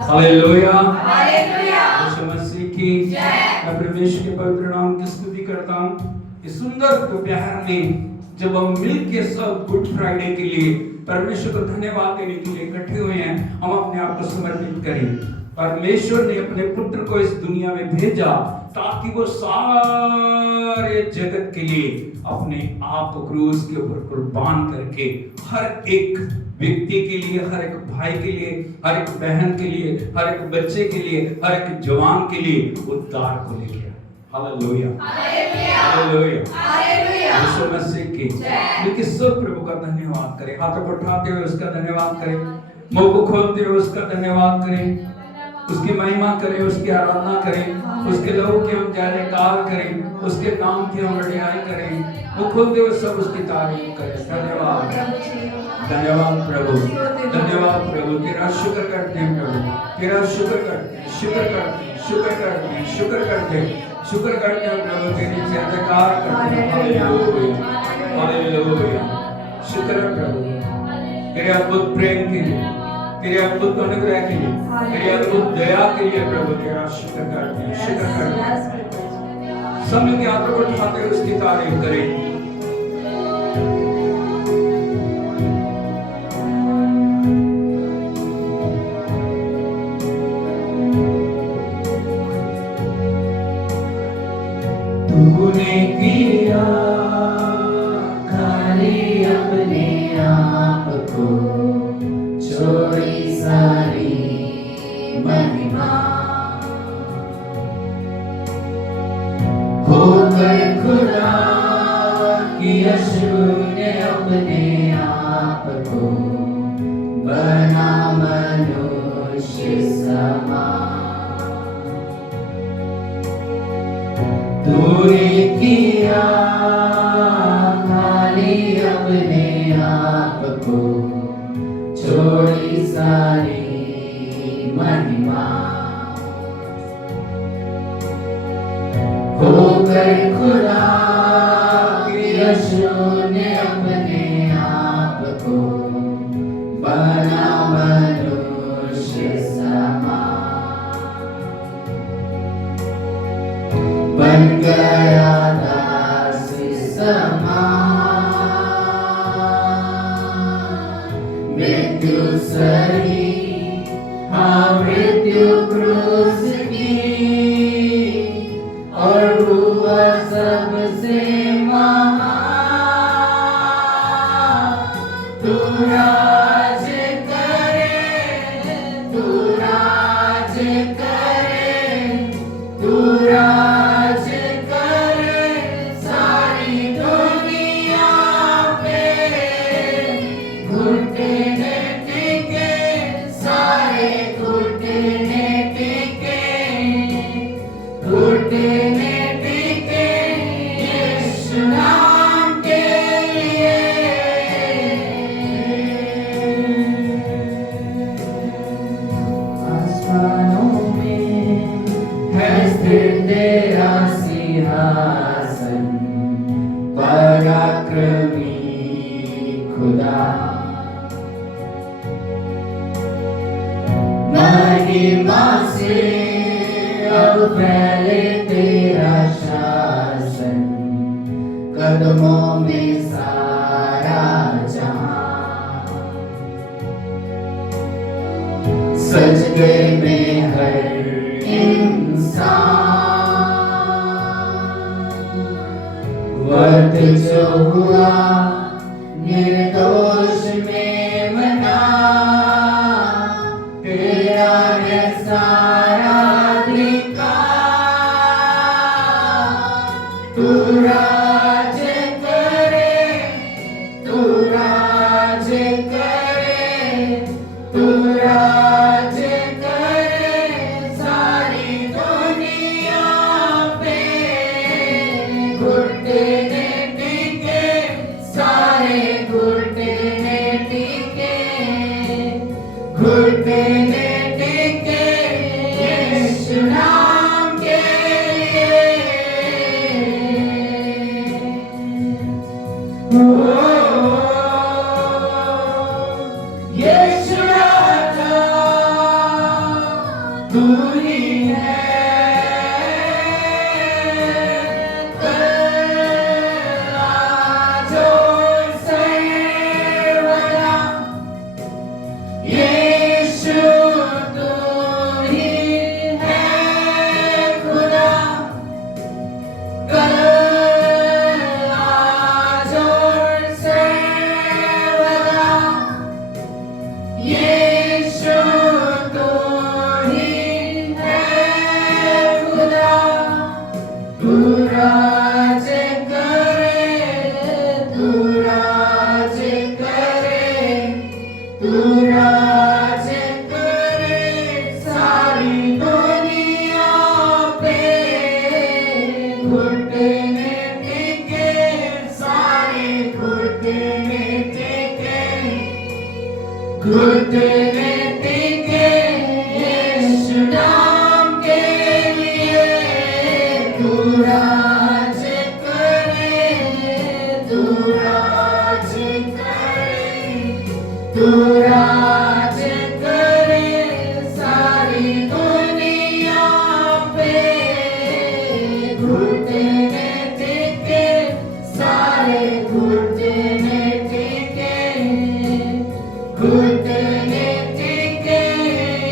Hallelujah, hallelujah, यीशु मसीह की जय। मैं परमेश्वर के पवित्र नाम की स्तुति करता हूँ। इस सुंदर दोपहर में जब हम मिलके सब गुड फ्राइडे के लिए परमेश्वर को धन्यवाद देने के लिए इकट्ठे हुए हैं, हम अपने आप को समर्पित करें। परमेश्वर ने अपने पुत्र को इस दुनिया में भेजा ताकि वो सारे जगत के लिए अपने आप को क्रूस के ऊपर कुर्बान करके हर एक व्यक्ति के लिए, हर एक भाई के लिए, हर एक बहन के लिए, हर एक बच्चे के लिए, हर एक जवान के लिए उद्धार को ले गया। हालेलुया, हालेलुया, हालेलुया, हालेलुया, यीशु मसीह की जय। लेकिन सब प्रभु का धन्यवाद करें, हाथों को उठाते हुए उसका धन्यवाद करें, मुंह को खोलते हुए उसका धन्यवाद करें, उसकी महिमा करें, उसकी आराधना करें, उसके लहू की हम जयकार करें, उसके नाम की हम बड़ाई करें, मुंह खोलते हुए सब उसकी तारीफ करें। धन्यवाद, धन्यवाद प्रभु, धन्यवाद प्रभु, तेरा शुक्र करते हैं प्रभु, तेरा शुक्र करते हैं, शुक्र करते हैं, शुक्र करते हैं, शुक्र करते हैं, शुक्र करते हैं प्रभु, तेरी जयकार करते हैं। हालेलुया, हालेलुया, शुक्र है प्रभु तेरे अद्भुत प्रेम के लिए, तेरे अद्भुत अनुग्रह के लिए, तेरे अद्भुत दया के लिए प्रभु तेरा शुक्र करते हैं, शुक्र करते हैं। सब मिलके हाथों को उठाते हुए उसकी तारीफ करें। तूने किया खाली अपने आप को, छोड़ी सारी महिमा, होकर खुदा किया शून्य अपने आप को, बना मनुष्य समान। तूने किया खाली अपने आप को, छोड़ी सारी महिमा, होकर खुदा किया शून्य अपने आप को, बना मनुष्य समान, बन गया दास समान, मृत्यु सही, हाँ मृत्यु क्रूस की, और हुआ सबसे महान। तू राज करे, तू राज करे, तू राज करे सारी दुनिया पे, घुटने टिके सारे घुटने टिके, घुटने टिके यीशु नाम के लिए। आसमानों में है स्थिर तेरा सिंहासन, पराक्रमी खुदा, महिमा से अब फैले तेरा शासन, कदमों में सारा जहां, सजदे में हर इंसान, वक्त जो हुआ निर्दोष में मना, तेरा है सारा अधिकार। तू राज करे, तू राज करे, तू राज करे सारी दुनिया पे, घुटने टिके सारे घुटने टिके, घुटने टिके तू ही है घुटने टिके यीशु नाम के लिए तू राज करे तू राज करे तू राज करे सारी दुनिया पे घुटने टिके सारे घुटने टिके घुटने टिके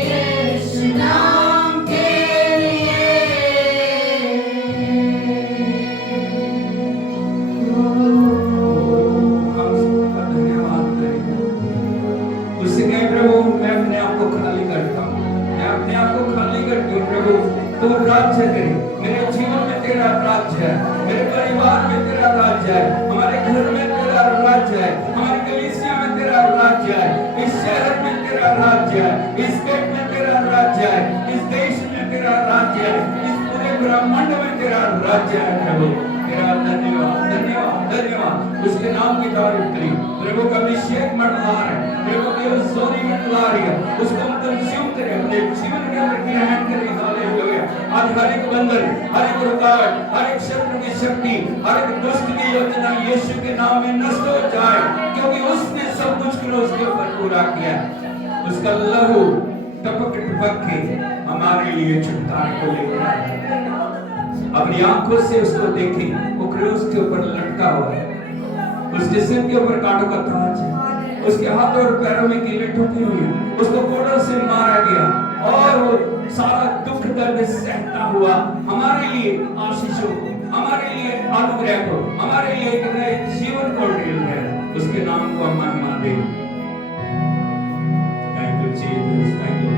यीशु नाम के लिए हम सबका धन्यवाद करें। उससे कहें प्रभु मैं अपने आप को खाली करता हूँ, मैं अपने आप को खाली करती हूँ प्रभु, तू राज्य करे मेरे जीवन में, तेरा राज्य है मेरे परिवार में, तेरा राज्य है हमारे घर में, तेरा राज्य है हमारी कलीसिया में, तेरा राज्य है इस शहर में, तेरा राज्य है इस पेट में, तेरा राज्य है इस देश में, तेरा राज्य है इस पूरे ब्रह्मांड में, तेरा राज्य है प्रभु। तेरा धन्यवाद धन्यवाद धन्यवाद। उसके नाम की तारीफ करी। प्रभु का अभिषेक मंडला है, प्रभु की सोनी मंडला रही है, उसको हम कंज्यूम करें, अपने जीवन के अंदर ग्रहण करें। हालेलुया। आज हर एक बंधन, हर एक रुकावट, हर एक शत्रु की शक्ति, हर एक दुष्ट की योजना यीशु के नाम में नष्ट हो जाए, क्योंकि उसने सब कुछ उसके ऊपर पूरा किया। उसका लहू टपक टपक के हमारे लिए छुटकारे को लेकर आया। अपनी आंखों से उसको देखें, वो क्रूस के ऊपर लटका हुआ है, उसके सिर के ऊपर कांटों का ताज है, उसके हाथों और पैरों में कीलें ठुकी हुई हैं, उसको कोड़ों से मारा गया और वो सारा दुख दर्द सहता हुआ हमारे लिए आशीषों को, हमारे लिए अनुग्रह को, हमारे लिए एक नए जीवन को दे है। उसके नाम को हम महिमा दें। Thank you Jesus, thank you.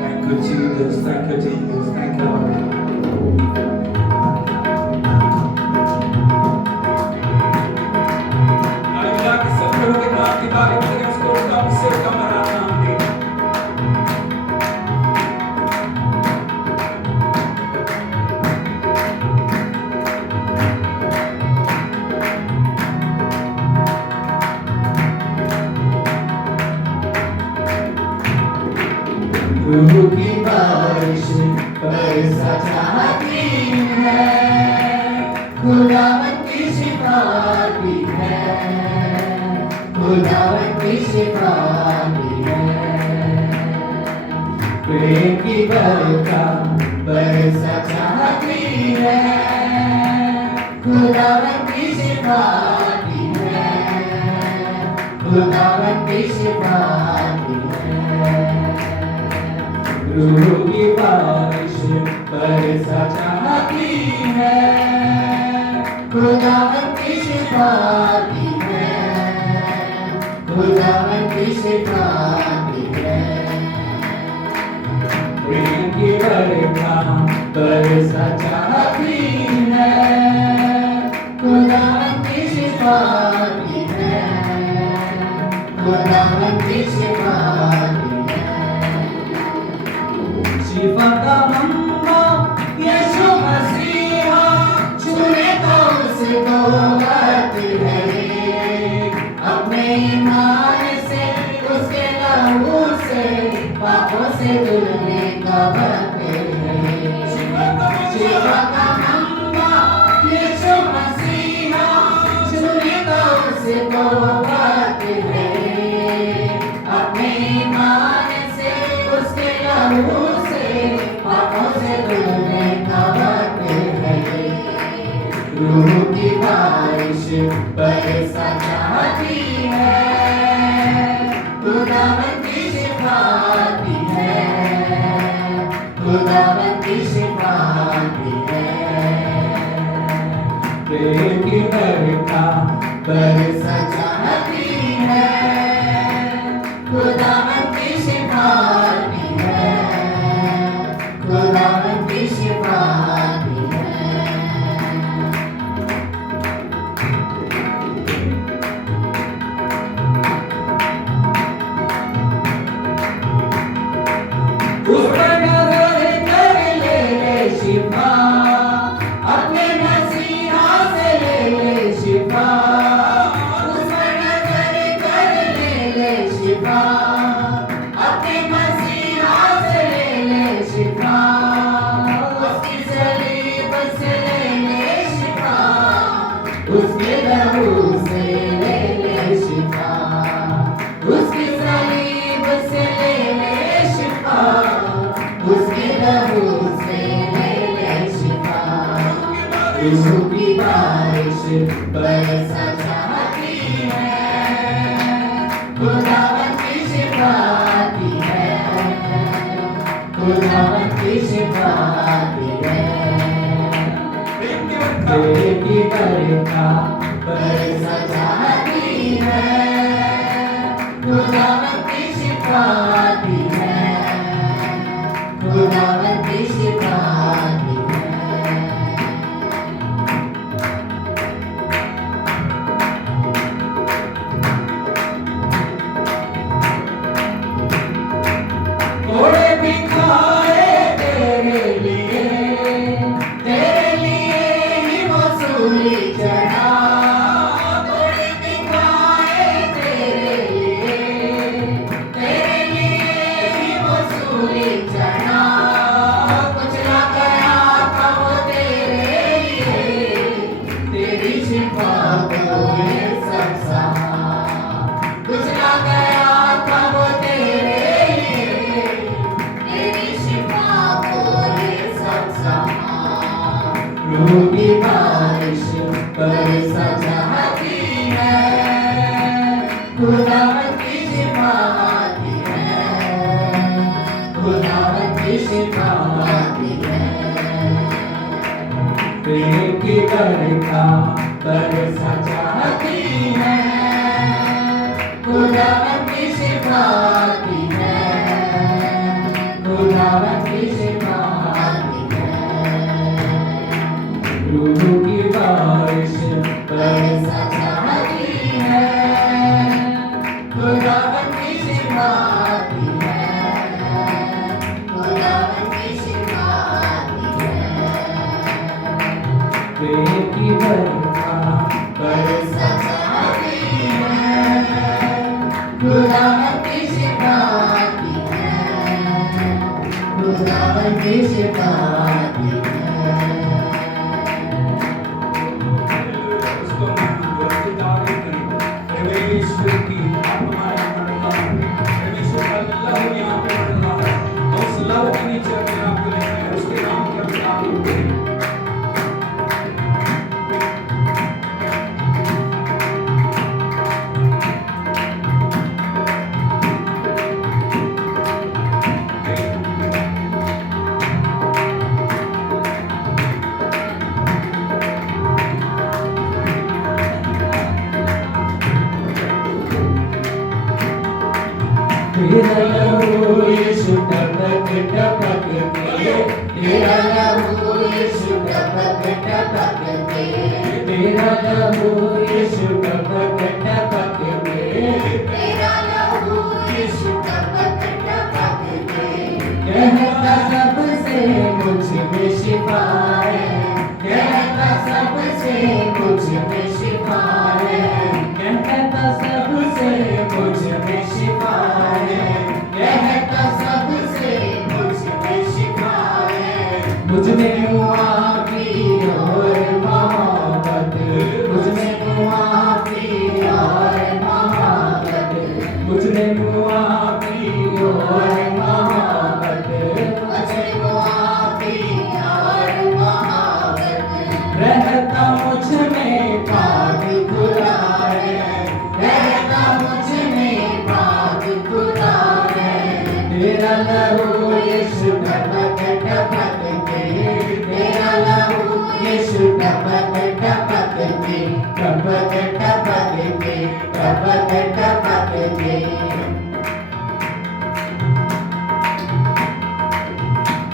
Thank you Jesus, thank you Jesus, thank you Lord. Hallelujah. कि सब प्रभु के नाम की तारीफ करें, उसको कम से कम नाम दें। प्रभु की बारिश बरसा चाहती है, खुदावन की शिफा भी है, खुदावन की शिफा भी है। प्रेम की बरखत बरसा चाहती है, खुदावन की शिफा भी है, खुदावन की शिफा भी है। रूह की बारिश बरसा चाहती है, खुदावन की शिफा भी है, खुदावन की शिफा भी है। प्रेम की बरखत बरसा चाहती है, खुदावन की शिफा भी है, खुदावन की शिफा भी है। शिफा का मम्मा यीशु मसीहा, छूने तो उसको बात है, अपने ईमान से उसके लहू से पापों से धुलने का वक्त है। शिफा का मम्मा यीशु मसीहा, छूने तो उसको बात है, अपने ईमान से की शिफा आती है, खुदावन की शिफा आती है। प्रेम की बरखा बरसा चाहती है, खुदावन की शिफा आती है, खुदावन की शिफा आती है। उस पर नजर कर ले शिफा, अपने मसीहा से ले शिफा। उस पर नजर कर ले शिफा, अपने मसीहा से ले शिफा। उसकी सलीब से ले शिफा, उसके लहू से ले शिफा। उसकी सलीब से ले शिफा, उसके लहू से ले शिफा। यीशु की बारिश बरसा चाहती है, खुदावन की शिफा आती है, खुदावन की शिफा आती है। प्रेम की बरखा बरसा चाहती है, खुदावन की शिफा आती है, खुदावन की शिफा आती है। घोड़े भी खाए तेरे लिए ही वो सूली चढ़ा। घोड़े भी खाए तेरे लिए ही वो सूली चढ़ा। कुचला गया था वो तेरे लिए, तेरी शिफा को ये सब सहा। कुचला गया था वो तेरे लिए, तेरी शिफा को ये सब सहा। रूह की बारिश बरसा चाहती है, खुदावन की शिफा आती है, खुदावन की शिफा आती है। प्रेम की बरखा बरसा चाहती है, खुदावन की शिफा आती है, खुदावन की शिफा आती है। रूह की बारिश बरसा चाहती है, खुदावन की शिफा आती है, खुदावन की शिफा आती है। प्रेम की बरखा बरसा चाहती है, खुदावन की शिफा आती है, खुदावन की शिफा आती है। उसको तारीफ करें। परमेश्वर की हमारे बढ़ना, परमेश्वर का लव यहाँ पे बढ़ना है। उस लव के नीचे अपने आप को लेकर उसके नाम के अपने आप को करें। तेरा लहू यीशु टपक टपक के, तेरा लहू यीशु टपक टपक के, तेरा लहू यीशु टपक टपक के, तेरा लहू यीशु टपक टपक के। कहता सबसे मुझ में शिफा है, कहता सबसे मुझ में शिफा है, कहता सबसे मुझ में शिफा है, कहता सबसे मुझ में शिफा है। मुझ में मुआफी और मोहब्बत, मुझ में मुआफी और लहू यीशु टपक टपक के, तेरा लहू यीशु टपक टपक के, टपक टपक के, टपक टपक के।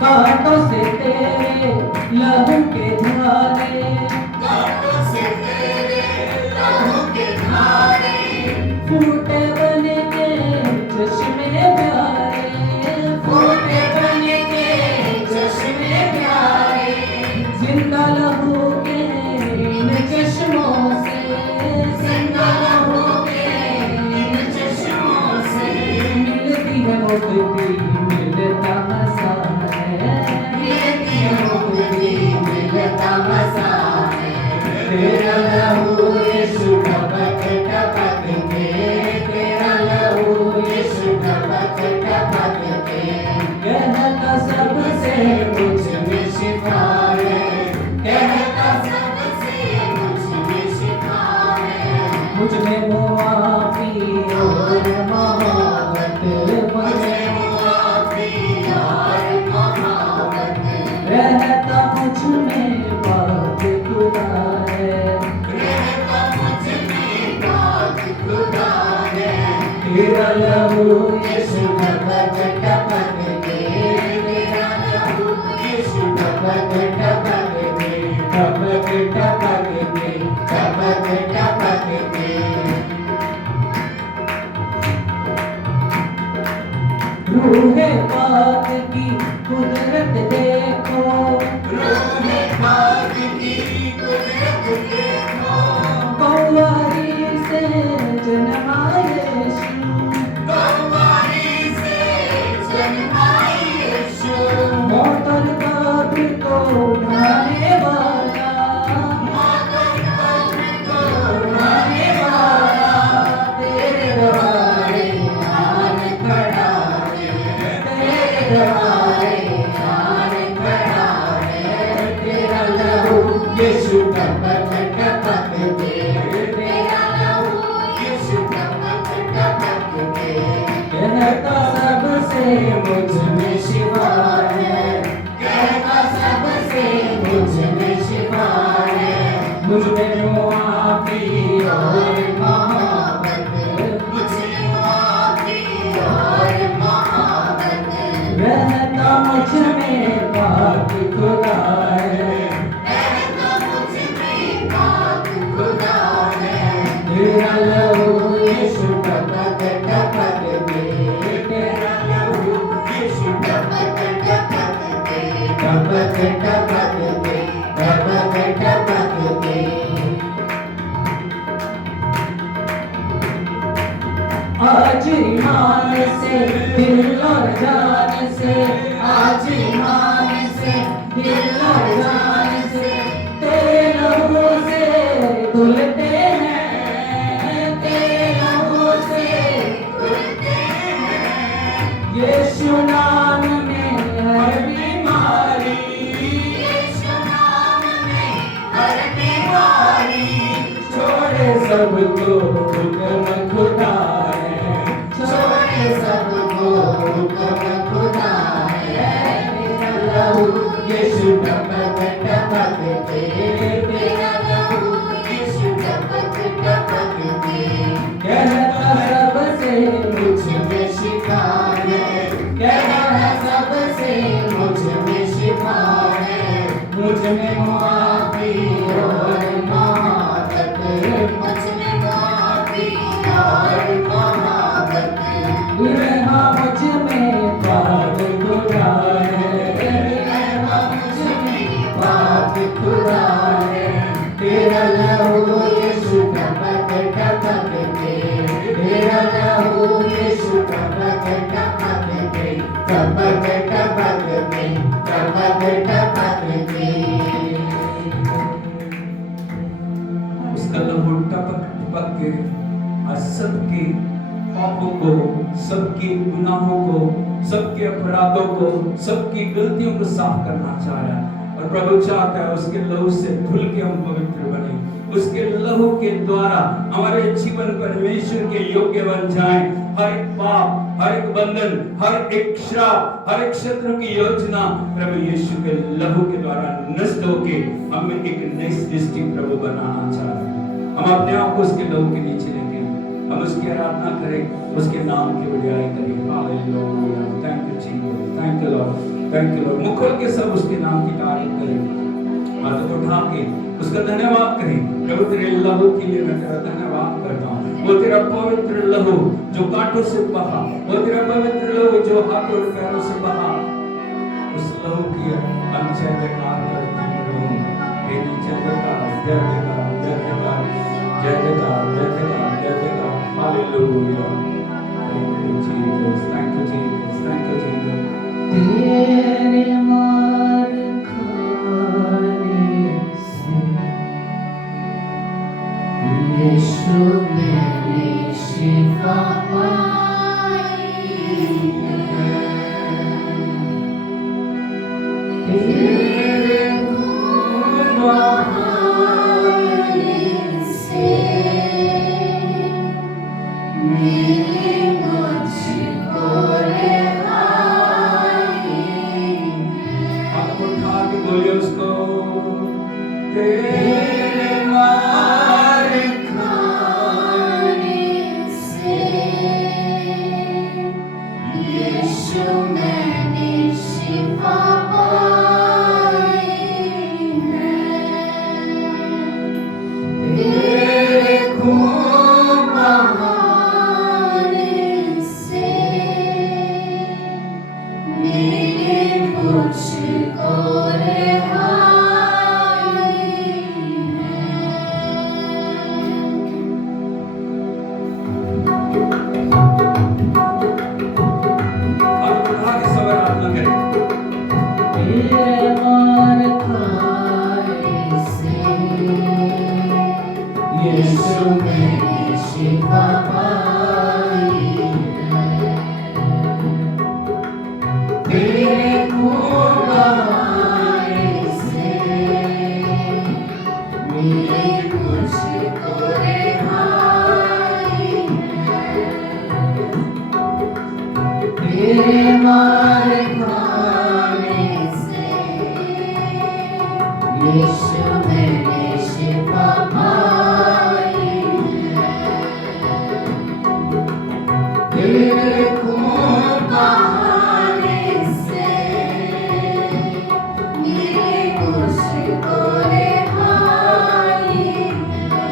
कांटों से तेरे लहू के धारे, कांटों से तेरे लहू के धारे, फूटे बन के चश्मे प्यारे, फूटे बन के चश्मे प्यारे, जिंदा लहू के इन चश्मों से, जिंदा लहू के इन चश्मों से, मिलती है मुक्ति मिलता मसा है, मिलती है मुक्ति मिलता मसा है। तेरा लहू यीशु टपक टपक के, तेरा लहू यीशु टपक टपक के, कहता सबसे मुझ में शिफा है, कहता सबसे मुझ में शिफा है। मुझ में मुआफी और मोहब्बत, मुझ में मुआफी और मोहब्बत, रहता मुझ में पाक खुदा है, रहता मुझ में पाक खुदा है। तेरा लहू यीशु टपक टपक के, तेरा लहू यीशु टपक टपक के, टपक टपक के, टपक टपक के। रूहे पाक की कुदरत देखो, रूहे पाक की कुदरत देखो, कौवारी से जन्मा यीशु, कौवारी से जन्मा यीशु, मौत और कब्र को उठाने वाला, मौत और कब्र को उठाने वाला, तेरे द्वारे आन खड़ा है, तेरे द्वारे आन खड़ा है। तेरा लहू यीशु टपक टपक के, तेरा लहू यीशु टपक टपक के, कहता सबसे मुझ में शिफा है, कहता सबसे मुझ में शिफा है। मुझ में मुआफी और मोहब्बत, मुझ में मुआफी और मोहब्बत, रहता मुझ में पाक खुदा है, रहता मुझ में पाक खुदा है। तेरा लहू यीशु टपक टपक के, तेरा लहू यीशु टपक टपक के, टपक टपक के, टपक टपक के। आज ईमान से दिल और जान से, आज ईमान से दिल और जान से, तेरे लहू से धुलते हैं, तेरे लहू से धुलते हैं। यीशु नाम में हर बीमारी, यीशु नाम में हर बीमारी, छोड़े सबको हुक्म खुदा है, छोड़े सबको हुक्म खुदा है। तेरा लहू यीशु टपक टपक के, तेरा लहू यीशु टपक टपक के, कहता सबसे मुझ में शिफा है, कहता सबसे मुझ में शिफा है। मुझ में मुआफी और मोहब्बत, मुझ में मुआफी और मोहब्बत, रहमा मुझ में पाक खुदा है, रहमा मुझ में पाक खुदा है। तेरा लहू यीशु टपक टपक के, तेरा लहू यीशु टपक टपक के, टपक टपक के, टपक टपक के। उसका लहू टपक टपक के आज सबके पापों को, सबके गुनाहों को, सबके अपराधों को, सबकी गलतियों को साफ करना चाह रहा है। और प्रभु चाहता है उसके लहू से धुल के हम पवित्र बने, उसके लहू के द्वारा हमारे जीवन परमेश्वर के योग्य बन जाएं। हर एक पाप, हर एक बंधन, हर एक श्राप, हर एक शत्रु की योजना प्रभु यीशु के लहू के द्वारा नष्ट होके हमें एक नई सृष्टि प्रभु बनाना चाहते हैं। हम अपने आप को उसके लहू के नीचे लेके हम उसकी आराधना करें, उसके नाम की बड़ाई करें। Hallelujah, thank you Jesus, thank you Lord, thank you Lord. मुख खोल के सब उसके नाम की तारीफ करें, हाथ उठा के उसका धन्यवाद करें। प्रभु तेरे लहू के लिए मैं तेरा धन्यवाद करता हूँ। वो तेरा पवित्र लहू जो कांटों से बहा, वो तेरा पवित्र लहू जो हाथों और पैरों से बहा, उस लहू की हम जय जयकार करते हैं। तेरी जय जयकार, जय जयकार, जय जयकार, जय जयकार, जय जयकार, जय जयकार। Hallelujah, thank you Jesus, thank you Jesus, thank you Jesus. तेरे मार खाने से यीशु मैंने शिफा पाई है। तेरे खून बहाने से मेरे मुझको रिहाई है। हाथ उठा के बोलिए उसको, तेरे मार खाने से यीशु मैंने शिफा पाई है। तेरे खून बहाने से मेरे मुझको रिहाई है। हाथ उठा के सब आराधना करें। तेरे मार खाने से यीशु मैंने शिफा पाई है। तेरे खून बहाने से मेरे मुझको रिहाई है। तेरे मार खाने से यीशु मैंने शिफा पाई है। तेरे खून बहाने से मेरे मुझको रिहाई है।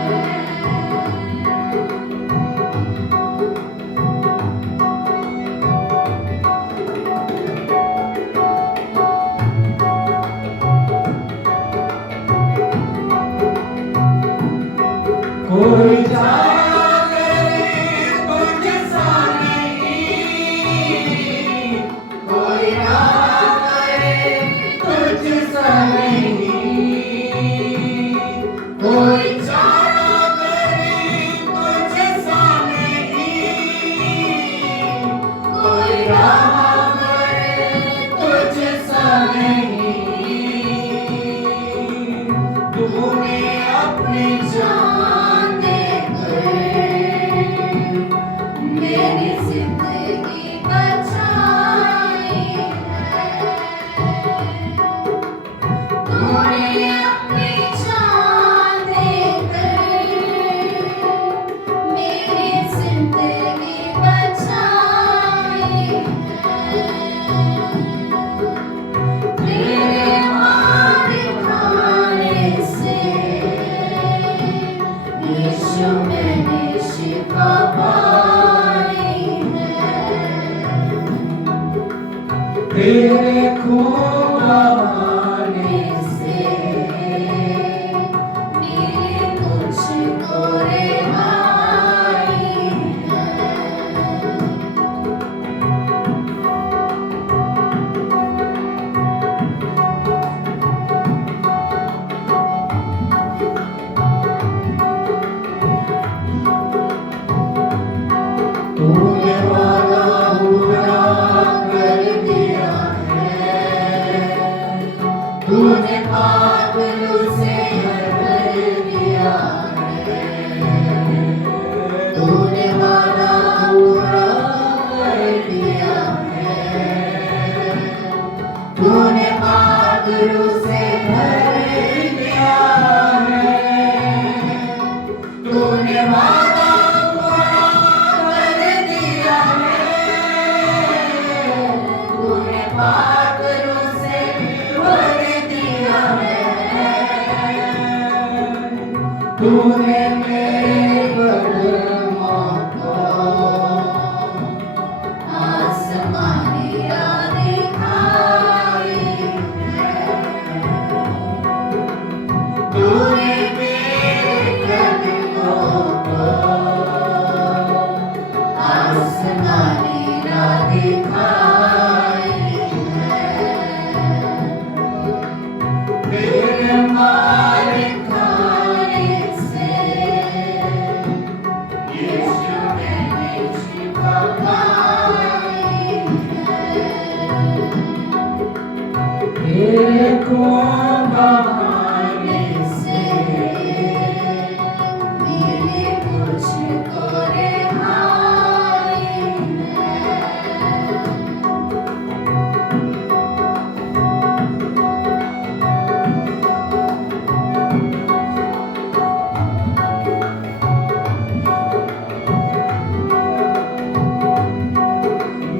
कोई जाने तुझसा नहीं, कोई राह तुझसा नहीं, कोई जाने तुझसा नहीं, कोई राह तुझसा नहीं। तूने अपनी जान देकर मेरी जिंदगी बचाई है। तूने अपनी जान देकर मेरी जिंदगी बचाई है। तेरे मार खाने से यीशु मैंने शिफा पाई है। तेरे खून बहाने से मेरे मुझको रिहाई है। तूने वादा पूरा कर दिया है। पाखरू से भर दिया है। तूने वादा पूरा कर दिया है। तूने पाखरू से भर दिया है। तूने मेरे कदमों को आसमानी राह दिखाई है। तूने मेरे कदमों को आसमानी राह दिखाई है। तेरे मार खाने से यीशु मैंने शिफा पाई है। तेरे खून बहाने से मिली मुझको रिहाई है।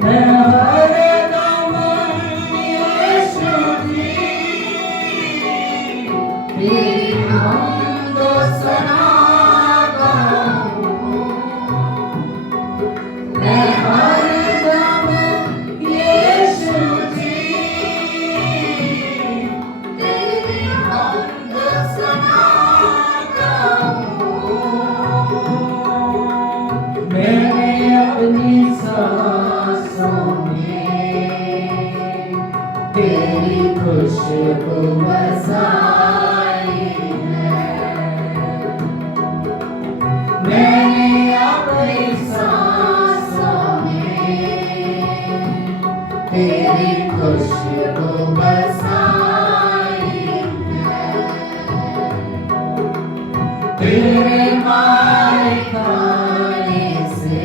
मैं हरदम यीशु की तेरी हमद सना गाऊं। मैं हरदम यीशु की तेरी हमद सना गाऊं। मैंने अपनी सांसों में तेरी खुशबू बसाई है। मैंने अपनी सांसों में तेरी खुशबू बसाई है। तेरे मार खाने से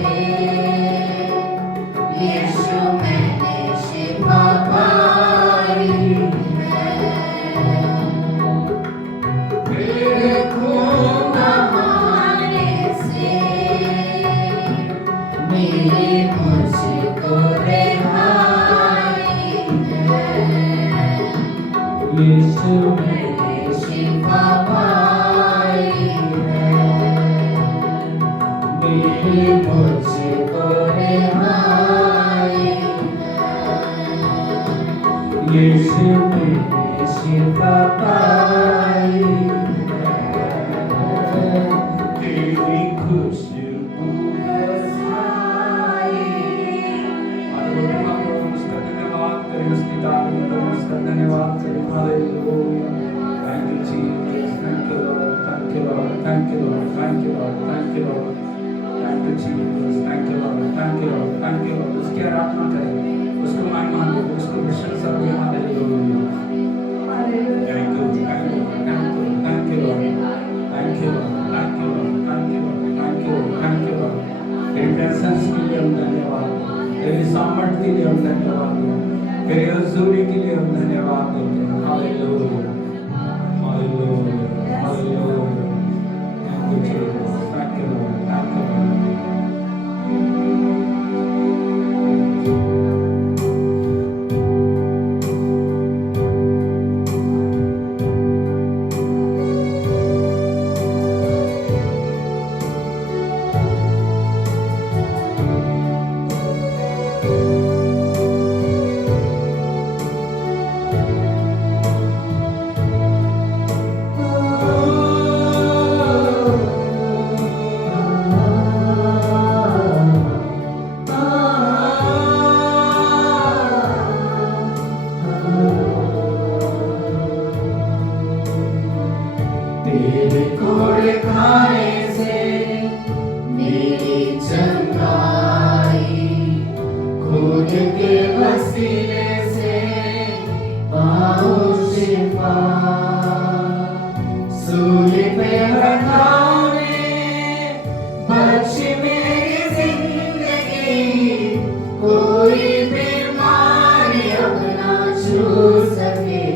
यीशु मैंने शिफा पाई है। तेरे खून बहाने से मेरी मुझको रिहाई है। यीशु मैंने शिफा पाई है। मेरी मुझको रिहाई है। यीशु मैंने शिफा पाई है। तेरी खुशबू बसाई उसका धन्यवाद करें, उसकी तारीफ करें, उसका धन्यवाद करें। Hallelujah. Thank you Jesus, thank you Lord, thank you Lord, thank you Lord, thank you Lord, thank you Lord, thank you Jesus, thank you Lord, thank you Lord, thank you Lord. उसकी आराधना करें, उसको महिमा दें, उसको प्रशंसा दें। Hallelujah. Thank you, thank you, thank you, thank you Lord, thank you Lord, thank you Lord, thank you Lord, thank you, thank you Lord. तेरी presence के लिए हम धन्यवाद, तेरी सामर्थ के लिए हम धन्यवाद दें, तेरी हजूरी के लिए हम धन्यवाद देते हैं। Hallelujah, hallelujah, hallelujah. Thank you Jesus, thank you Lord, thank you Lord. तेरे कोड़े खाने से मेरी चंगाई, खुद के वसीले से पाऊं शिफा। सूली पे हटाओ ने बख्शी मेरी जिंदगी, कोई बीमारी अब ना छू सके।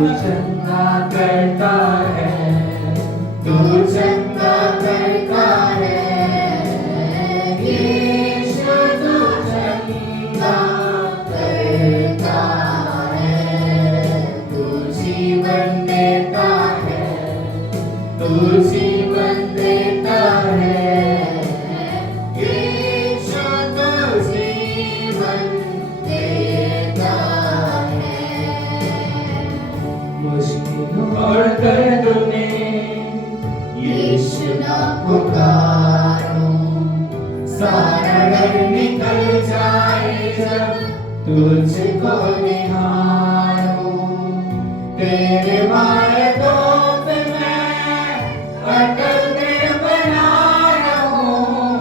चंगा करता है, तू चंगा करता है, यीशु तू चंगा करता है, तू जीवन देता है, तू जीवन देता है, यीशु तू जीवन देता है। मुश्किलों और दर्द में यीशु ना पुकारो, सारा डर निकल जाए जब तुझको निहारो, तेरे वायदों पे मैं अटल दिल बना रहूं,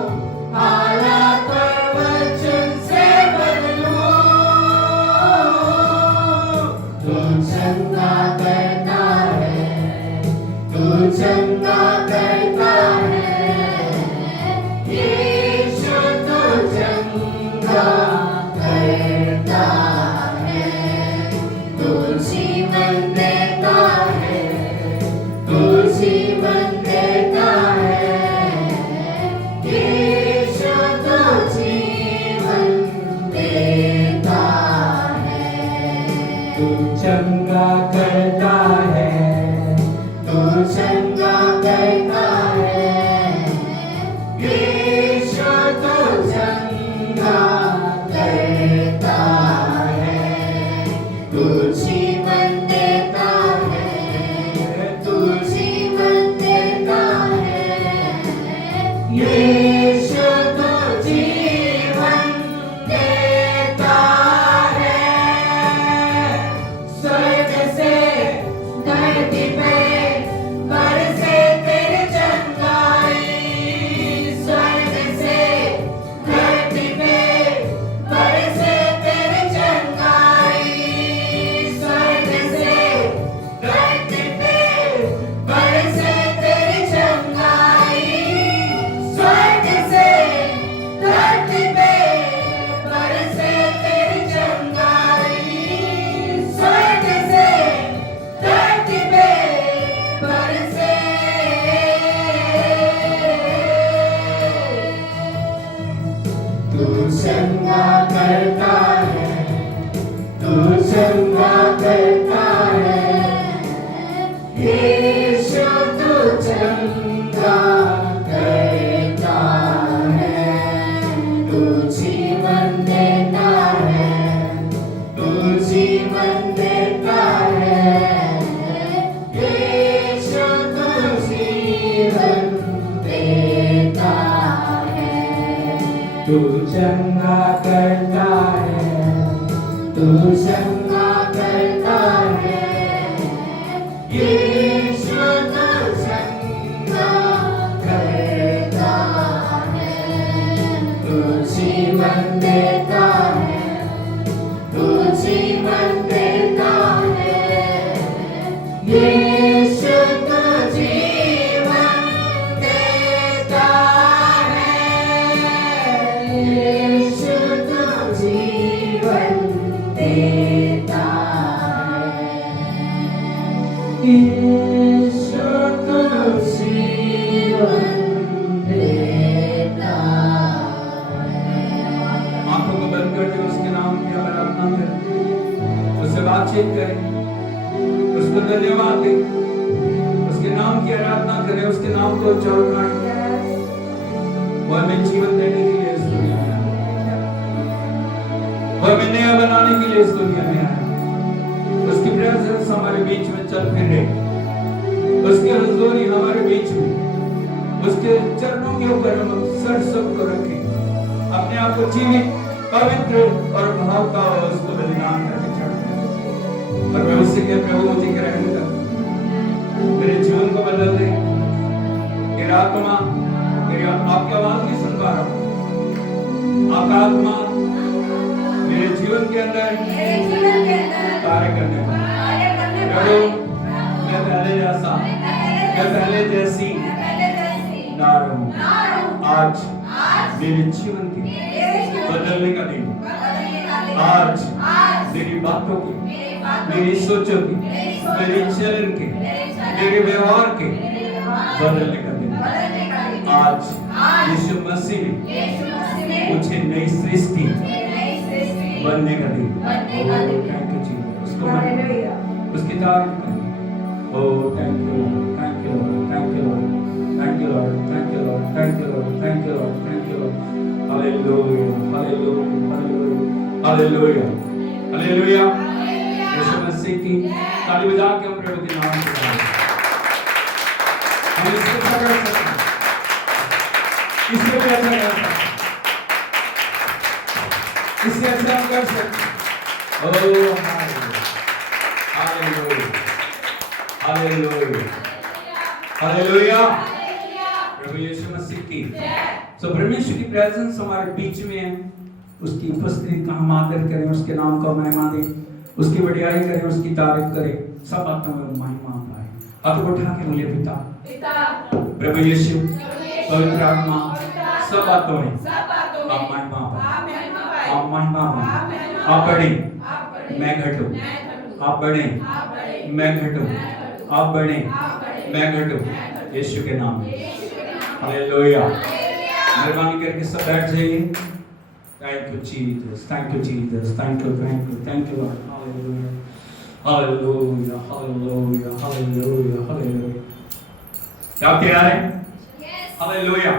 हालात और वचन से बदलूं, तू चंगा करता है, तू चंगा करता है, यीशु तू चंगा करता है, तू जीवन देता है, तू जीवन देता है, यीशु तू जीवन देता है, तू चंगा करता है, तू चंगा करता है, यीशु तू चंगा करता है, तू जीवन देता है, तू जीवन देता है, यीशु तू जीवन देता है। स्वर्ग से धरती पे बरसे तेरी चंगाई, स्वर्ग से धरती पे बरसे तेरी चंगाई, स्वर्ग से धरती पे बरसे तेरी चंगाई, स्वर्ग से धरती पे बरसे तेरी चंगाई, स्वर्ग से धरती पे बरसे। तू चंगा करता है, तू चंगा करता है, यीशु तू चंगा करता है, तू जीवन देता है, तू जीवन देता है, यीशु तू जीवन देता है, तू चंगा करता है, तू चंगा करता है, यीशु तू चंगा करता है, तू जीवन देता है, तू जीवन देता है, यीशु तू जीवन देता है, यीशु तू जीवन देता है, यीशु तू जीवन देता है। आंखों को बंद करके उसके नाम की आराधना करें, उससे बातचीत करें, उसको धन्यवाद दें, उसके नाम की आराधना करें, उसके नाम को उच्चारण करें। वो हमें जीवन देने के लिए इस दुनिया में आया, वो हमें नया बनाने के लिए इस दुनिया में आया। उसकी प्रेजेंस हमारे बीच में चल फिर रही, उसकी हुजूरी हमारे बीच में, उसके चरणों के ऊपर हम सर सबको रखें, अपने आप को जीवित, पवित्र और भाव का उसको बलिदान करके चढ़ाएं। और मैं उससे क्या प्रभु मुझे ग्रहण कर, मेरे जीवन को बदल दे। मेरा आत्मा मेरी आपकी आवाज की सुन पा रहा हूँ, आपका आत्मा मेरे जीवन के अंदर कार्य करने को प्रभु, मैं पहले जैसा, मैं पहले जैसी ना रहूं। आज मेरे जीवन के बदलने का दिन, आज मेरी बातों की मेरी सोचों की, मेरे चलन के, मेरे व्यवहार के बदलने का दिन। आज यीशु मसीह में मुझे नई सृष्टि बनने का दिन। Thank you Jesus. उसको उसकी तारीफ करें। Oh, thank you, Lord. Thank you, Lord. Thank you, Lord. Thank you, Lord. Thank you, Lord. Thank you, Lord. Thank you, Lord. Thank you, Lord. Hallelujah. Hallelujah. Hallelujah. Hallelujah. Hallelujah. यीशु मसीह की ताली बजा के हम प्रभु के नाम को गाएं। हम इससे अच्छा कर सकते हैं। इससे भी अच्छा कर सकते हैं। इससे अच्छा हम कर सकते हैं। Oh, hallelujah. Hallelujah. Hallelujah. प्रभु यीशु मसीह की सो परमेश्वर की प्रेजेंस हमारे बीच में है। उसकी उपस्थिति का हम आदर करें, उसके नाम का महिमा दें, उसकी बढ़ाई करें, उसकी तारीफ करें, सब बातों में महिमा पाए। हाथ उठा के बोलिए पिता प्रभु यीशु पवित्र आत्मा सब बातों में आप महिमा पाए। आप महिमा पाए। आप बढ़े मैं घटूं, आप बढ़े मैं घटूं, आप बढ़े मैं घटूं, यीशु के नाम में। हालेलुया। मेहरबानी करके सब बैठ जाइए। Thank you Jesus, thank you Jesus, thank you, thank you, thank you Lord. Hallelujah, hallelujah, hallelujah, hallelujah, hallelujah. क्या कह रहे हैं? Hallelujah,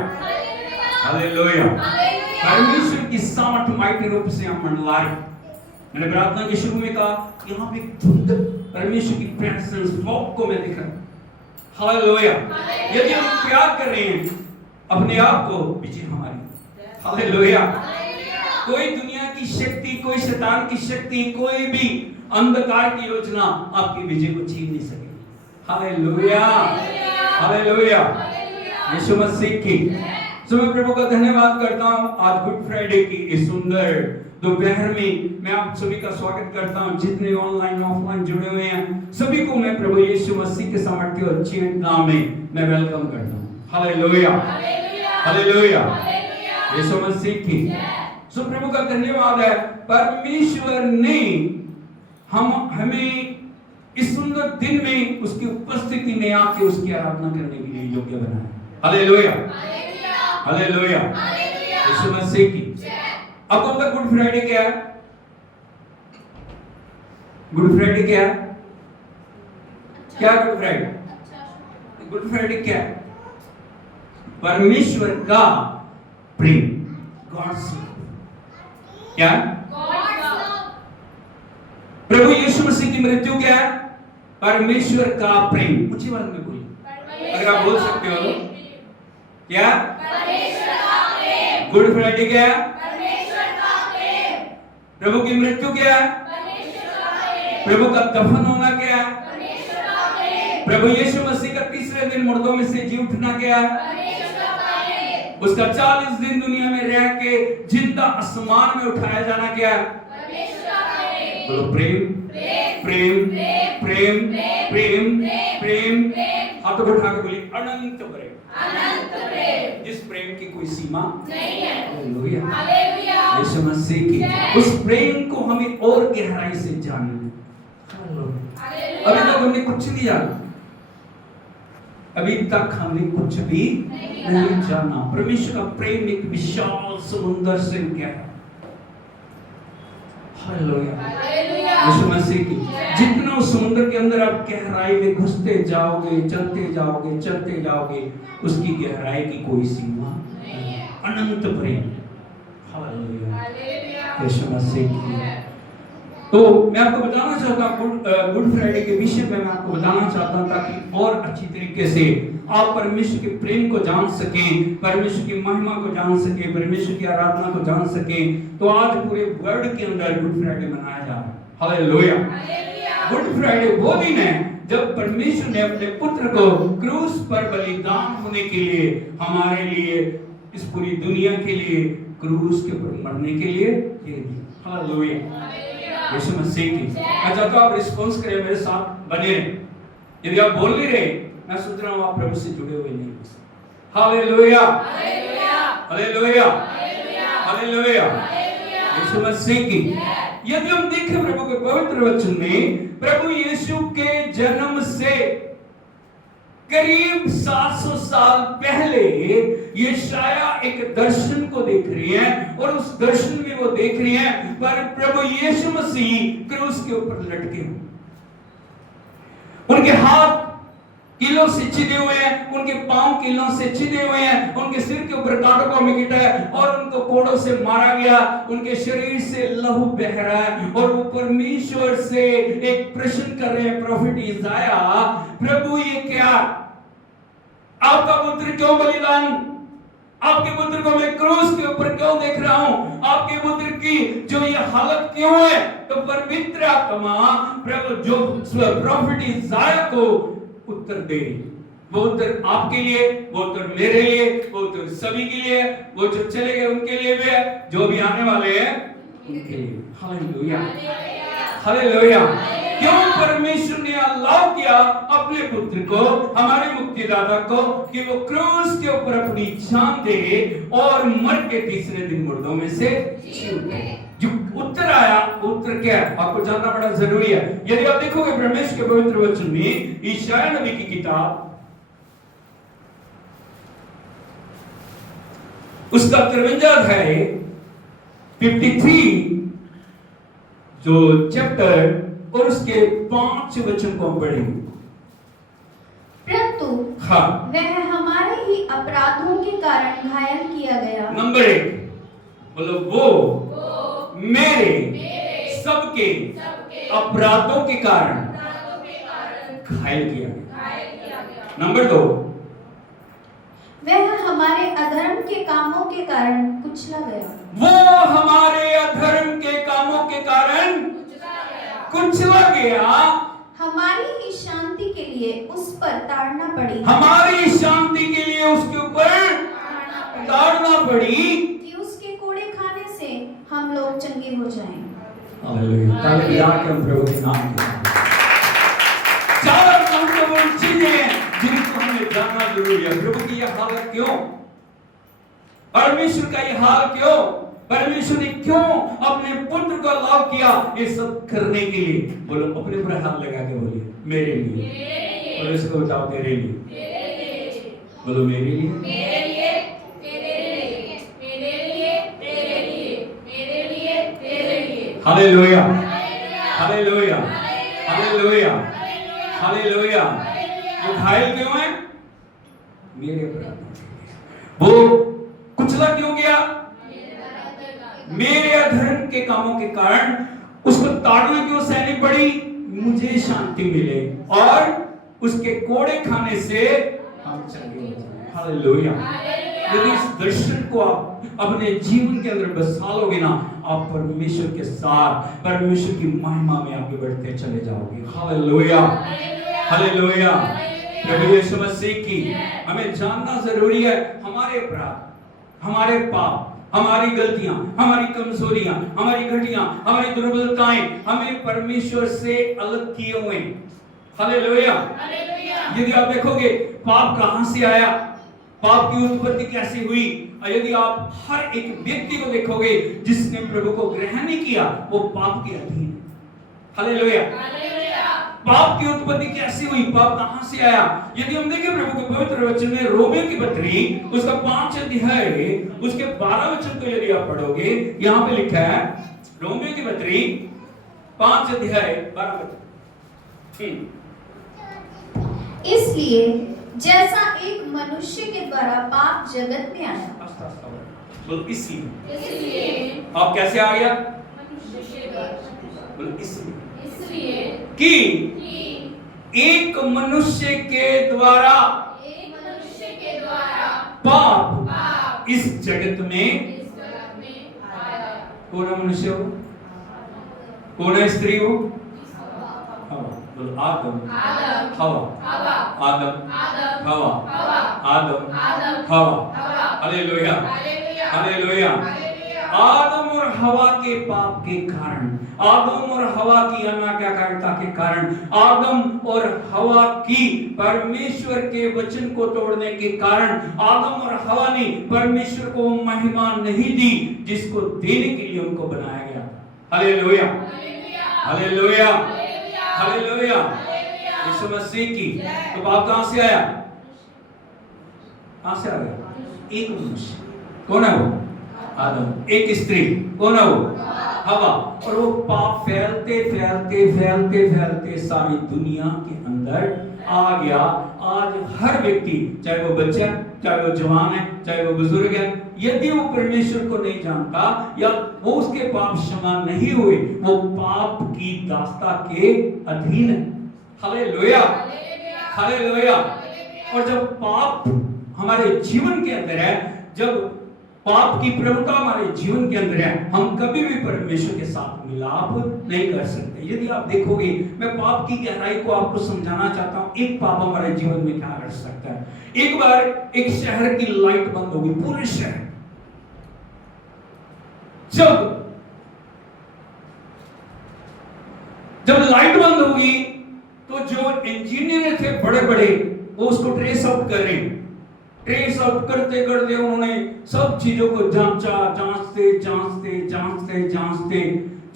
hallelujah. परमेश्वर की सामर्थ माइटी रूप से हम मंडलाए। मैंने प्रार्थना के शुरू में कहा यहाँ पे धुंध परमेश्वर की प्रेजेंस फॉग को मैं दिख रहा हूं। हालेलुया। यदि हम प्यार कर रहे हैं अपने आप को, विजय हमारी। हालेलुया। कोई दुनिया की शक्ति, कोई शैतान की शक्ति, कोई भी अंधकार की योजना आपकी विजय को छीन नहीं सकेगी। Hallelujah, hallelujah. यीशु मसीह की सो मैं प्रभु का धन्यवाद करता हूं। आज गुड फ्राइडे की इस सुंदर दोपहर में मैं आप सभी का स्वागत करता हूं। जितने ऑनलाइन ऑफलाइन जुड़े हुए हैं सभी को मैं प्रभु यीशु मसीह के सामर्थ्य और अच्छे नाम में मैं वेलकम करता हूं। Hallelujah, hallelujah. यीशु मसीह की सो प्रभु का धन्यवाद है। परमेश्वर ने हमें इस सुंदर दिन में उसकी उपस्थिति में आके उसकी आराधना करने के लिए योग्य बनाया। Hallelujah, hallelujah. यीशु मसीह की अब कब तक गुड फ्राइडे क्या है? गुड फ्राइडे क्या है? क्या गुड फ्राइडे? गुड फ्राइडे क्या है? परमेश्वर का प्रेम, गॉड्स लव। क्या? प्रभु यीशु मसीह की मृत्यु क्या है? परमेश्वर का प्रेम। ऊंची आवाज में बोलिए अगर आप बोल सकते हो तो। क्या? गुड फ्राइडे क्या है? प्रभु की मृत्यु क्या है? प्रभु का दफन होना क्या है? प्रभु यीशु मसीह का तीसरे दिन मुर्दों में से जी उठना क्या है? उसका 40 दिन दुनिया में रह के जिंदा आसमान में उठाया जाना क्या है? तो प्रेम, प्रेम, प्रेम, प्रेम, प्रेम। हाथों को उठा के बोलिए अनंत प्रेम। जिस प्रेम की कोई सीमा नहीं है। Hallelujah, hallelujah. यीशु मसीह की उस प्रेम को हमें और गहराई से जानना। हालेलुया। अभी तक हमने कुछ नहीं जाना। अभी तक हमने कुछ भी नहीं जाना। परमेश्वर का प्रेम एक विशाल समुद्र से गहरा। हालेलुया, यीशु मसीह की जितना उस समुद्र के अंदर आप गहराई में घुसते जाओगे, चलते जाओगे, चलते जाओगे, उसकी गहराई की कोई सीमा नहीं है। अनंत प्रेम। हालेलुया, यीशु मसीह की। तो मैं आपको बताना चाहता हूँ गुड फ्राइडे के विषय में मैं आपको बताना चाहता हूँ ताकि और अच्छी तरीके से आप परमेश्वर के प्रेम को जान सकें, परमेश्वर की महिमा को जान सकें, परमेश्वर की आराधना को जान सकें। तो आज पूरे वर्ल्ड के अंदर गुड फ्राइडे मनाया जा रहा है। हालेलुया। गुड फ्राइडे वो दिन है जब परमेश्वर ने अपने पुत्र को क्रूस पर बलिदान होने के लिए, हमारे लिए, इस पूरी दुनिया के लिए क्रूस के ऊपर मरने के लिए दे दिया। हालेलुया, यीशु मसीह की। मैं चाहता हूं आप रिस्पॉन्स करें, मेरे साथ बने रहें। यदि आप बोल नहीं रहे, मैं सोच रहा हूं आप प्रभु से जुड़े हुए नहीं। Hallelujah, hallelujah, hallelujah, hallelujah. यीशु मसीह की। यदि हम देखें प्रभु के पवित्र वचन में, प्रभु यीशु के जन्म से करीब 700 साल पहले यशाया एक दर्शन को देख रही है, और उस दर्शन में वो देख रही है पर प्रभु यीशु मसीह क्रूस के ऊपर लटके हैं। उनके हाथ कीलों से छिदे हुए हैं, उनके पांव कीलों से छिदे हुए हैं, उनके सिर के ऊपर कांटों का मुकुट है, और उनको कोड़ों से मारा गया, उनके शरीर से लहू बह रहा है, और वो परमेश्वर से एक प्रश्न कर रहे हैं प्रोफेट यशाया, प्रभु ये क्या, आपका पुत्र क्यों बलिदान, आपके पुत्र को मैं क्रूस के ऊपर क्यों देख रहा हूं, आपके पुत्र की जो ये हालत क्यों है। तो पवित्र आत्मा प्रभु जो प्रोफेट यशाया को उत्तर दे, वो उत्तर आपके लिए, वो उत्तर मेरे लिए, वो उत्तर सभी के लिए, वो जो चले गए उनके लिए भी है, जो भी आने वाले हैं उनके लिए। Hallelujah, hallelujah. क्यों परमेश्वर ने अलाउ किया अपने पुत्र को, हमारे मुक्तिदाता को, कि वो क्रूस के ऊपर अपनी जान दे और मर के तीसरे दिन मुर्दों में से जी उठे। जो उत्तर आया, उत्तर क्या है आपको जानना बड़ा जरूरी है। यदि आप देखोगे परमेश्वर के पवित्र वचन में यशायाह नबी की किताब उसका 53 अध्याय 53 जो चैप्टर और उसके 5 वचन को हम पढ़ेंगे। परंतु हाँ, वह हमारे ही अपराधों के कारण घायल किया गया। नंबर 1 बोलो, वो मेरे सबके अपराधों के कारण घायल किया गया। नंबर 2 वह हमारे अधर्म के कामों के कारण कुचला गया। वो हमारे अधर्म के कामों के कारण कुचला गया। हमारी ही शांति के लिए उस पर ताड़ना पड़ी। हमारी शांति के लिए उसके ऊपर ताड़ना पड़ी, कि उसके कोड़े खाने से हम लोग चंगे हो जाएं। हालेलुया। तालियां के हम प्रभु के नाम के। चार महत्वपूर्ण चीजें जिनको हमें जानना जरूरी है। प्रभु की यह हालत क्यों, परमेश्वर का यह हाल क्यों, परमेश्वर ने क्यों अपने पुत्र को अलाउ किया ये सब करने के लिए। बोलो अपने ऊपर हाथ लगा के बोलिए, मेरे लिए। बोलो इसको बताओ, मेरे लिए। बोलो मेरे लिए, हालेलुया, हालेलुया, हालेलुया, हालेलुया। वो घायल क्यों है, मेरे अपराध। वो कुचला क्यों गया, मेरे अधर्म के कामों के कारण उसको ताड़ना क्यों सहनी पड़ी, मुझे शांति मिले, और उसके कोड़े खाने से हम चंगे हो जाएं। हालेलुया। यदि इस दर्शन को आप अपने जीवन के अंदर बसा लोगे ना, आप परमेश्वर के साथ परमेश्वर की महिमा में आगे बढ़ते चले जाओगे। Hallelujah, hallelujah. प्रभु यीशु मसीह की हमें जानना जरूरी है। हमारे अपराध, हमारे पाप, हमारी गलतियां, हमारी कमजोरियां, हमारी घटियां, हमारी दुर्बलताएं हमें परमेश्वर से अलग किए हुए। हालेलुया। यदि आप देखोगे पाप कहां से आया, पाप की उत्पत्ति कैसे हुई, यदि आप हर एक व्यक्ति को देखोगे जिसने प्रभु को ग्रहण नहीं किया, वो पाप के अधीन है। हालेलुया। पाप की उत्पत्ति कैसे हुई, पाप कहां से आया। यदि हम देखें प्रभु के पवित्र वचन में रोमियो की पत्री उसका 5 अध्याय उसके 12 वचन को यदि आप पढ़ोगे, यहां पे लिखा है रोमियो की पत्री 5 अध्याय 12 वचन। इसलिए जैसा एक मनुष्य के द्वारा पाप जगत में आया, बोलो इसलिए। आप कैसे आ गया, बोलो इसलिए कि एक मनुष्य के द्वारा पाप इस जगत में कौन मनुष्य हो, कौन स्त्री हो, आदम, हवा, आदम, हवा, आदम, हवा। Hallelujah, hallelujah. आदम और हवा के पाप के कारण, आदम और हवा की अनाज्ञाकारिता के कारण, आदम और हवा की परमेश्वर के वचन को तोड़ने के कारण आदम और हवा ने परमेश्वर को महिमा नहीं दी जिसको देने के लिए उनको बनाया गया। Hallelujah, hallelujah, hallelujah. यीशु मसीह की तो पाप कहां से आया? कहां से आ गया? एक मनुष्य, कौन है वो? आदम। एक स्त्री, कौन है वो? हवा। और वो पाप फैलते फैलते फैलते फैलते सारी दुनिया के अंदर आ गया। आज हर व्यक्ति, चाहे वो बच्चा, चाहे वो जवान है, चाहे वो बुजुर्ग है, यदि वो परमेश्वर को नहीं जानता या वो उसके पाप क्षमा नहीं हुए, वो पाप की दास्ता के अधीन है। Hallelujah, hallelujah. और जब पाप हमारे जीवन के अंदर है, जब पाप की प्रभुता हमारे जीवन के अंदर है, हम कभी भी परमेश्वर के साथ मिलाप नहीं कर सकते। यदि आप देखोगे, मैं पाप की गहराई को आपको समझाना चाहता हूं। एक पाप हमारे जीवन में क्या कर सकता है? एक बार एक शहर की लाइट बंद होगी, पूरे शहर। जब लाइट बंद होगी तो जो इंजीनियर थे बड़े बड़े, वो उसको ट्रेस आउट कर रहे हैं। ट्रेस आउट करते करते उन्होंने सब चीजों को जांचा, जांचते जांचते जांचते जांचते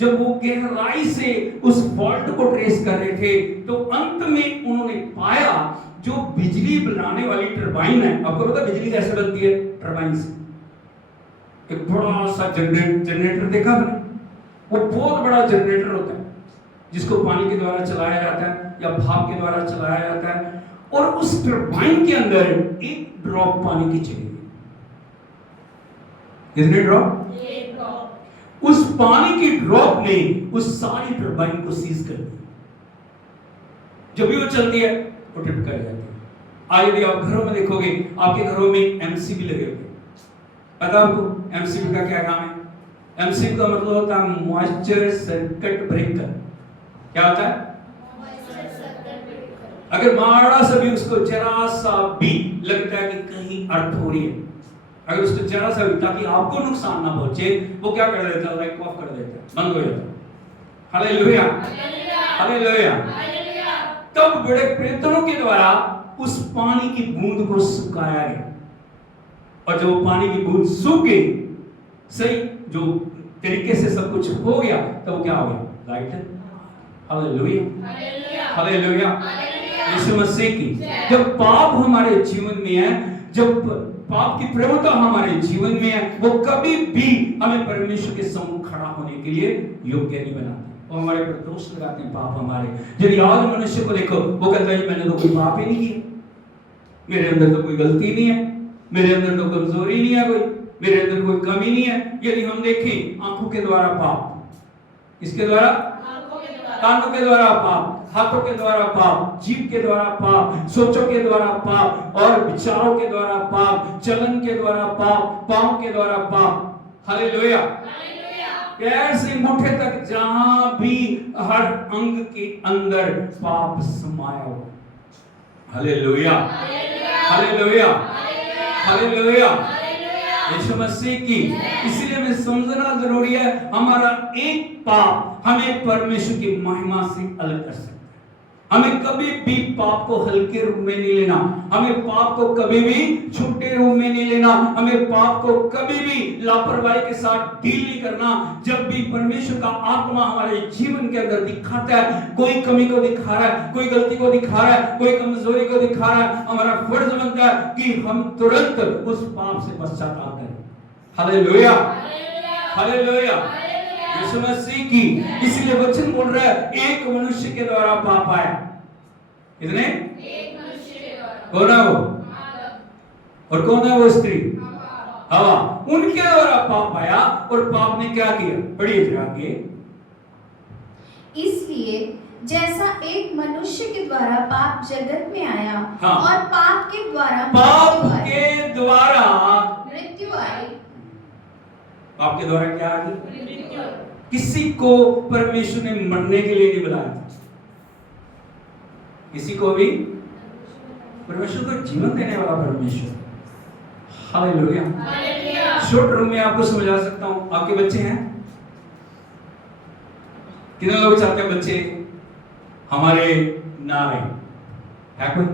जब वो गहराई से उस फॉल्ट को ट्रेस कर रहे थे, तो अंत में उन्होंने पाया जो बिजली बनाने वाली टरबाइन है। आपको पता बिजली कैसे बनती है? टरबाइन से। एक बड़ा सा जनरेटर देखा आपने? वो बहुत बड़ा जनरेटर होता है जिसको पानी के द्वारा चलाया जाता है या भाप के द्वारा चलाया जाता है। और उस टरबाइन के अंदर एक ड्रॉप पानी की चली गई। कितने ड्रॉप? एक ड्रॉप। उस पानी की ड्रॉप ने उस सारी टरबाइन को सीज कर दिया। जब भी वो चलती है वो ट्रिप कर जाती है। आज यदि आप घरों में देखोगे, आपके घरों में एमसीबी लगे हुए। पता आपको एमसीबी का क्या काम है? एमसीबी का मतलब होता है मॉइस्चर सर्किट ब्रेकर। क्या होता है? अगर माड़ा सा भी उसको जरा सा भी लगता है कि कहीं अर्थ हो रही है, अगर उसको जरा सा भी, ताकि आपको नुकसान ना पहुंचे, वो क्या कर देता है? लाइट ऑफ कर देता है, बंद हो जाता है। Hallelujah, hallelujah. तब बड़े प्रयत्नों के द्वारा उस पानी की बूंद को सुखाया गया, और जब वो पानी की बूंद सूख गई, सही जो तरीके से सब कुछ हो गया, तब क्या हो गया? लाइट। Hallelujah, hallelujah. यीशु मसीह की जब पाप हमारे जीवन में है, जब पाप की प्रवृत्ति हमारे जीवन में है, वो कभी भी हमें परमेश्वर के सम्मुख खड़ा होने के लिए योग्य नहीं बनाते। वो हमारे पर दोष लगाते हैं, पाप हमारे। यदि आज मनुष्य को देखो, वो कहता है मैंने तो कोई पाप ही नहीं किया, मेरे अंदर तो कोई गलती नहीं है, मेरे अंदर तो कमजोरी नहीं है, कोई मेरे अंदर कोई कमी नहीं है। यदि हम देखें, आंखों के द्वारा पाप, किसके द्वारा? कानों के द्वारा पाप, हाथों के द्वारा पाप, जीभ के द्वारा पाप, सोचों के द्वारा पाप, और विचारों के द्वारा पाप, चलन के द्वारा पाप, पांव के द्वारा पाप। हालेलुया, पैर से मुट्ठे तक जहां भी हर अंग के अंदर पाप समाया हो। Hallelujah, hallelujah, hallelujah. यीशु मसीह की। इसलिए हमें समझना जरूरी है, हमारा एक पाप हमें परमेश्वर की महिमा से अलग कर सकता है। हमें कभी भी पाप को हल्के रूप में नहीं लेना, हमें पाप को कभी भी छोटे रूप में नहीं लेना, हमें पाप को कभी भी लापरवाही के साथ डील नहीं करना। जब भी परमेश्वर का आत्मा हमारे जीवन के अंदर दिखाता है, कोई कमी को दिखा रहा है, कोई गलती को दिखा रहा है, कोई कमजोरी को दिखा रहा है, हमारा फर्ज बनता है कि हम तुरंत उस पाप से पश्चाताप करें। Hallelujah, hallelujah. यीशु मसीह की। इसलिए वचन बोल रहा है, एक मनुष्य के द्वारा पाप आया। कितने? एक मनुष्य के द्वारा। कौन है वो? आदम। और कौन है वो स्त्री? हवा। उनके द्वारा पाप आया, और पाप ने क्या किया? पढ़िए जरा आगे। इसलिए जैसा एक मनुष्य के द्वारा पाप जगत में आया, हाँ। और पाप के द्वारा मृत्यु आई। पाप के द्वारा क्या आ गई? किसी को परमेश्वर ने मरने के लिए नहीं बुलाया था, किसी को भी। परमेश्वर को जीवन देने वाला परमेश्वर। हालेलुया। हालेलुया। शॉर्ट रूम में आपको समझा सकता हूं। आपके बच्चे हैं? कितने लोग चाहते हैं बच्चे हमारे ना रहे? है कोई?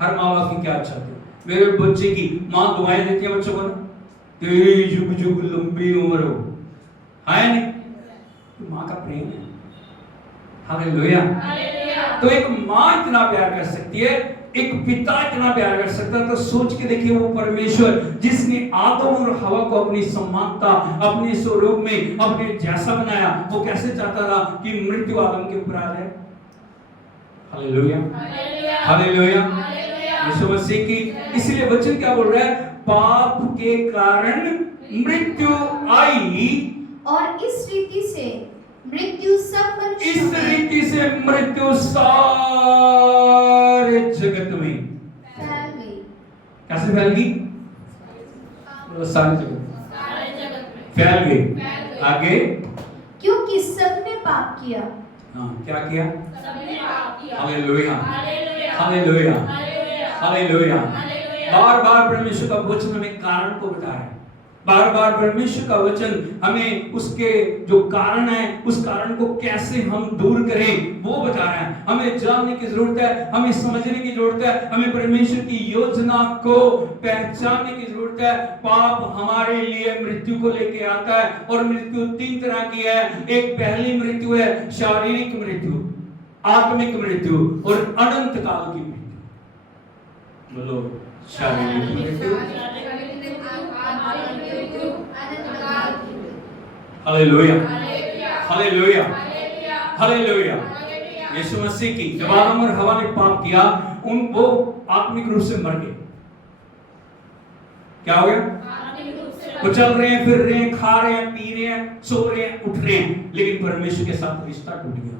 हर माँ बाप की क्या चाहते हैं? मेरे बच्चे की माँ दुआएं देती है बच्चों को ना, तेरी जुग जुग लंबी उम्र हो, है नहीं? तो माँ का प्रेम है। हालेलुया। हालेलुया। तो एक माँ इतना प्यार कर सकती है, एक पिता इतना प्यार कर सकता है। तो सोच के देखिए, वो परमेश्वर जिसने आदम और हवा को अपनी समानता, अपने स्वरूप में, अपने जैसा बनाया, वो कैसे चाहता था कि मृत्यु आदम के ऊपर आ जाए? हालेलुया। हालेलुया। हालेलुया। हालेलुया। यीशु मसीह की, इसलिए वचन क्या बोल रहा है? पाप के कारण मृत्यु आई, और इस रीति से मृत्यु सब मनुष्यों इस में रीति से मृत्यु सारे जगत में फैल गई। कैसे फैल गई? सारे जगत सारे जगत में फैल गई। फैल गई। आगे, क्योंकि सबने पाप किया। हाँ, क्या किया? सबने पाप किया। Hallelujah. Hallelujah. Hallelujah. Hallelujah. Hallelujah. Hallelujah. बार बार परमेश्वर का वचन हमें कारण को बता रहा है। बार बार परमेश्वर का वचन हमें उसके जो कारण है, उस कारण को कैसे हम दूर करें, वो बता रहा है। हमें जानने की जरूरत है, हमें समझने की जरूरत है, हमें परमेश्वर की योजना को पहचानने की जरूरत है। पाप हमारे लिए मृत्यु को लेके आता है, और मृत्यु 3 तरह की है। एक पहली मृत्यु है शारीरिक मृत्यु, आत्मिक मृत्यु और अनंत काल की मृत्यु। बोलो, शारीरिक मृत्यु, हालेलुया। हालेलुया। हालेलुया। यीशु मसीह की, जब आदम और हवा ने पाप किया, वो आत्मिक रूप से मर गए। क्या हो गया? वो चल रहे हैं, फिर रहे हैं, खा रहे हैं, पी रहे हैं, सो रहे हैं, उठ रहे हैं, लेकिन परमेश्वर के साथ रिश्ता टूट गया।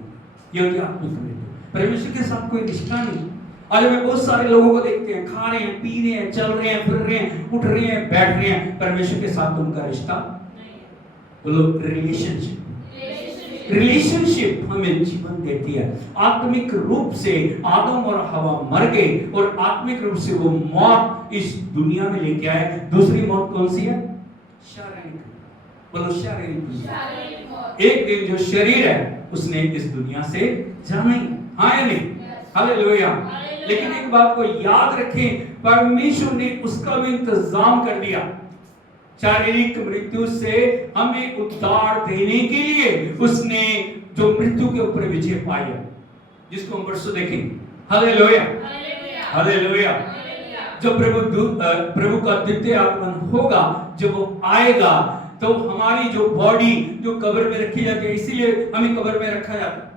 ये होती है आत्मिक मृत्यु। परमेश्वर के साथ कोई रिश्ता नहीं। आज हमें बहुत सारे लोगों को देखते हैं, खा रहे हैं, पी रहे हैं, चल रहे हैं, फिर रहे हैं, उठ रहे हैं, बैठ रहे हैं, परमेश्वर के साथ उनका रिश्ता, बोलो रिलेशनशिप। रिलेशनशिप हमें जीवन देती है। आत्मिक रूप से आदम और हवा मर गए, और आत्मिक रूप से वो मौत इस दुनिया में लेके आए। दूसरी मौत कौन सी है? शारीरिक। बोलो, शारीरिक। एक दिन जो शरीर है उसने इस दुनिया से जाना ही, हाँ या नहीं? हालेलुया। लेकिन एक बात को याद रखें, परमेश्वर ने उसका भी इंतजाम कर दिया। शारीरिक मृत्यु से हमें उद्धार देने के लिए उसने जो मृत्यु के ऊपर विजय पाई है, जिसको हम परसों देखेंगे। हालेलुया। हालेलुया। जब प्रभु का द्वितीय आगमन होगा, जब वो आएगा, तो हमारी जो बॉडी जो कब्र में रखी जाती है, इसीलिए हमें कब्र में रखा जाता है।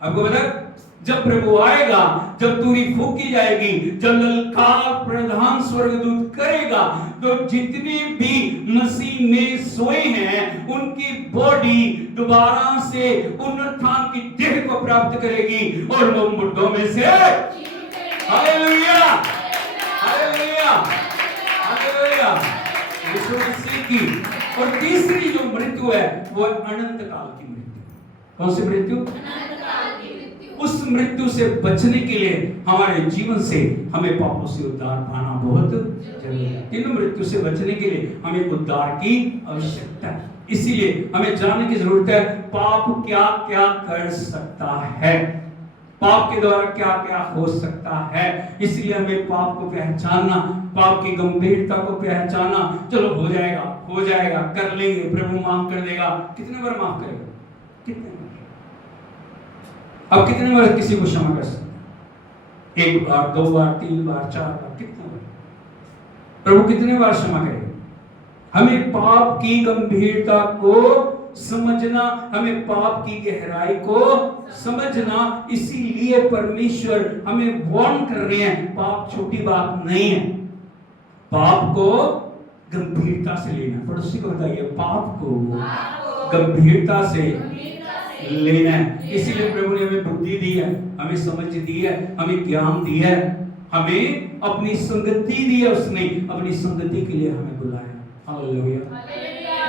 आपको पता, जब प्रभु आएगा, जब तुरी फूकी जाएगी, जब ललकार प्रधान स्वर्गदूत करेगा, तो जितने भी मसीह में सोए हैं उनकी बॉडी दोबारा से पुनरुत्थान की देह को प्राप्त करेगी, और वो मुर्दों में से, हालेलुया, हालेलुया, हालेलुया, यीशु मसीह की। और तीसरी जो मृत्यु है वो अनंत काल की मृत्यु। कौन सी मृत्यु? उस मृत्यु से बचने के लिए हमारे जीवन से हमें पापों से उद्धार पाना बहुत जरूरी है। इन मृत्यु से बचने के लिए हमें उद्धार की आवश्यकता है। इसीलिए हमें जानने की जरूरत है, पाप क्या क्या कर सकता है, पाप के द्वारा क्या क्या हो सकता है। इसलिए हमें पाप को पहचानना, पाप की गंभीरता को पहचानना। चलो हो जाएगा, हो जाएगा, कर लेंगे, प्रभु माफ कर देगा। कितने बार माफ करेगा? कितने बार? अब कितने बार किसी को क्षमा कर सकते? 1 बार, 2 बार, 3 बार, 4 बार, कितने बार? प्रभु कितने बार क्षमा करेगा? हमें पाप की गंभीरता को समझना, हमें पाप की गहराई को समझना। इसीलिए परमेश्वर हमें वार्न कर रहे हैं, पाप छोटी बात नहीं है, पाप को गंभीरता से लेना। पड़ोसी को बताइए, पाप को गंभीरता से लेना है। इसीलिए प्रभु ने हमें बुद्धि दी है, हमें समझ दी है, हमें ज्ञान दी है, हमें अपनी संगति दी है। उसने अपनी संगति के लिए हमें बुलाया। हालेलुया।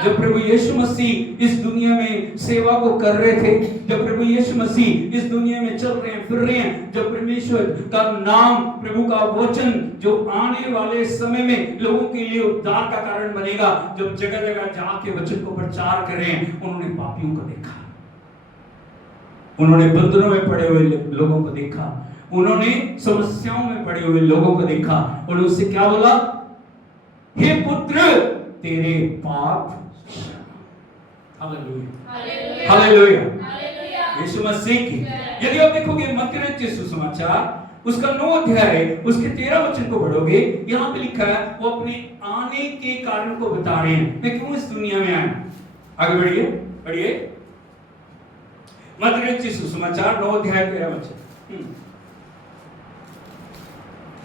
जब प्रभु यीशु मसीह इस दुनिया में सेवा को कर रहे थे, जब प्रभु यीशु मसीह इस दुनिया में चल रहे हैं, फिर रहे हैं, जब परमेश्वर का नाम, प्रभु का वचन जो आने वाले समय में लोगों के लिए उद्धार का कारण बनेगा, जब जगह जगह जाके वचन को प्रचार कर रहे हैं, उन्होंने पापियों को देखा, उन्होंने बंधनों में पड़े हुए लोगों को देखा, उन्होंने समस्याओं में पड़े हुए लोगों को देखा और उससे क्या बोला, हे पुत्र तेरे पाप हालेलुया हालेलुया यीशु मसीह की। यदि आप देखोगे मत्ती रचित सुसमाचार उसका 9 अध्याय उसके 13 वचन को पढ़ोगे, यहाँ पे लिखा है वो अपने आने के कारण को बता रहे हैं, मैं क्यों इस दुनिया में आया। आगे बढ़िए बढ़िए, मत्ती रचित सुसमाचार 9 अध्याय 13 वचन।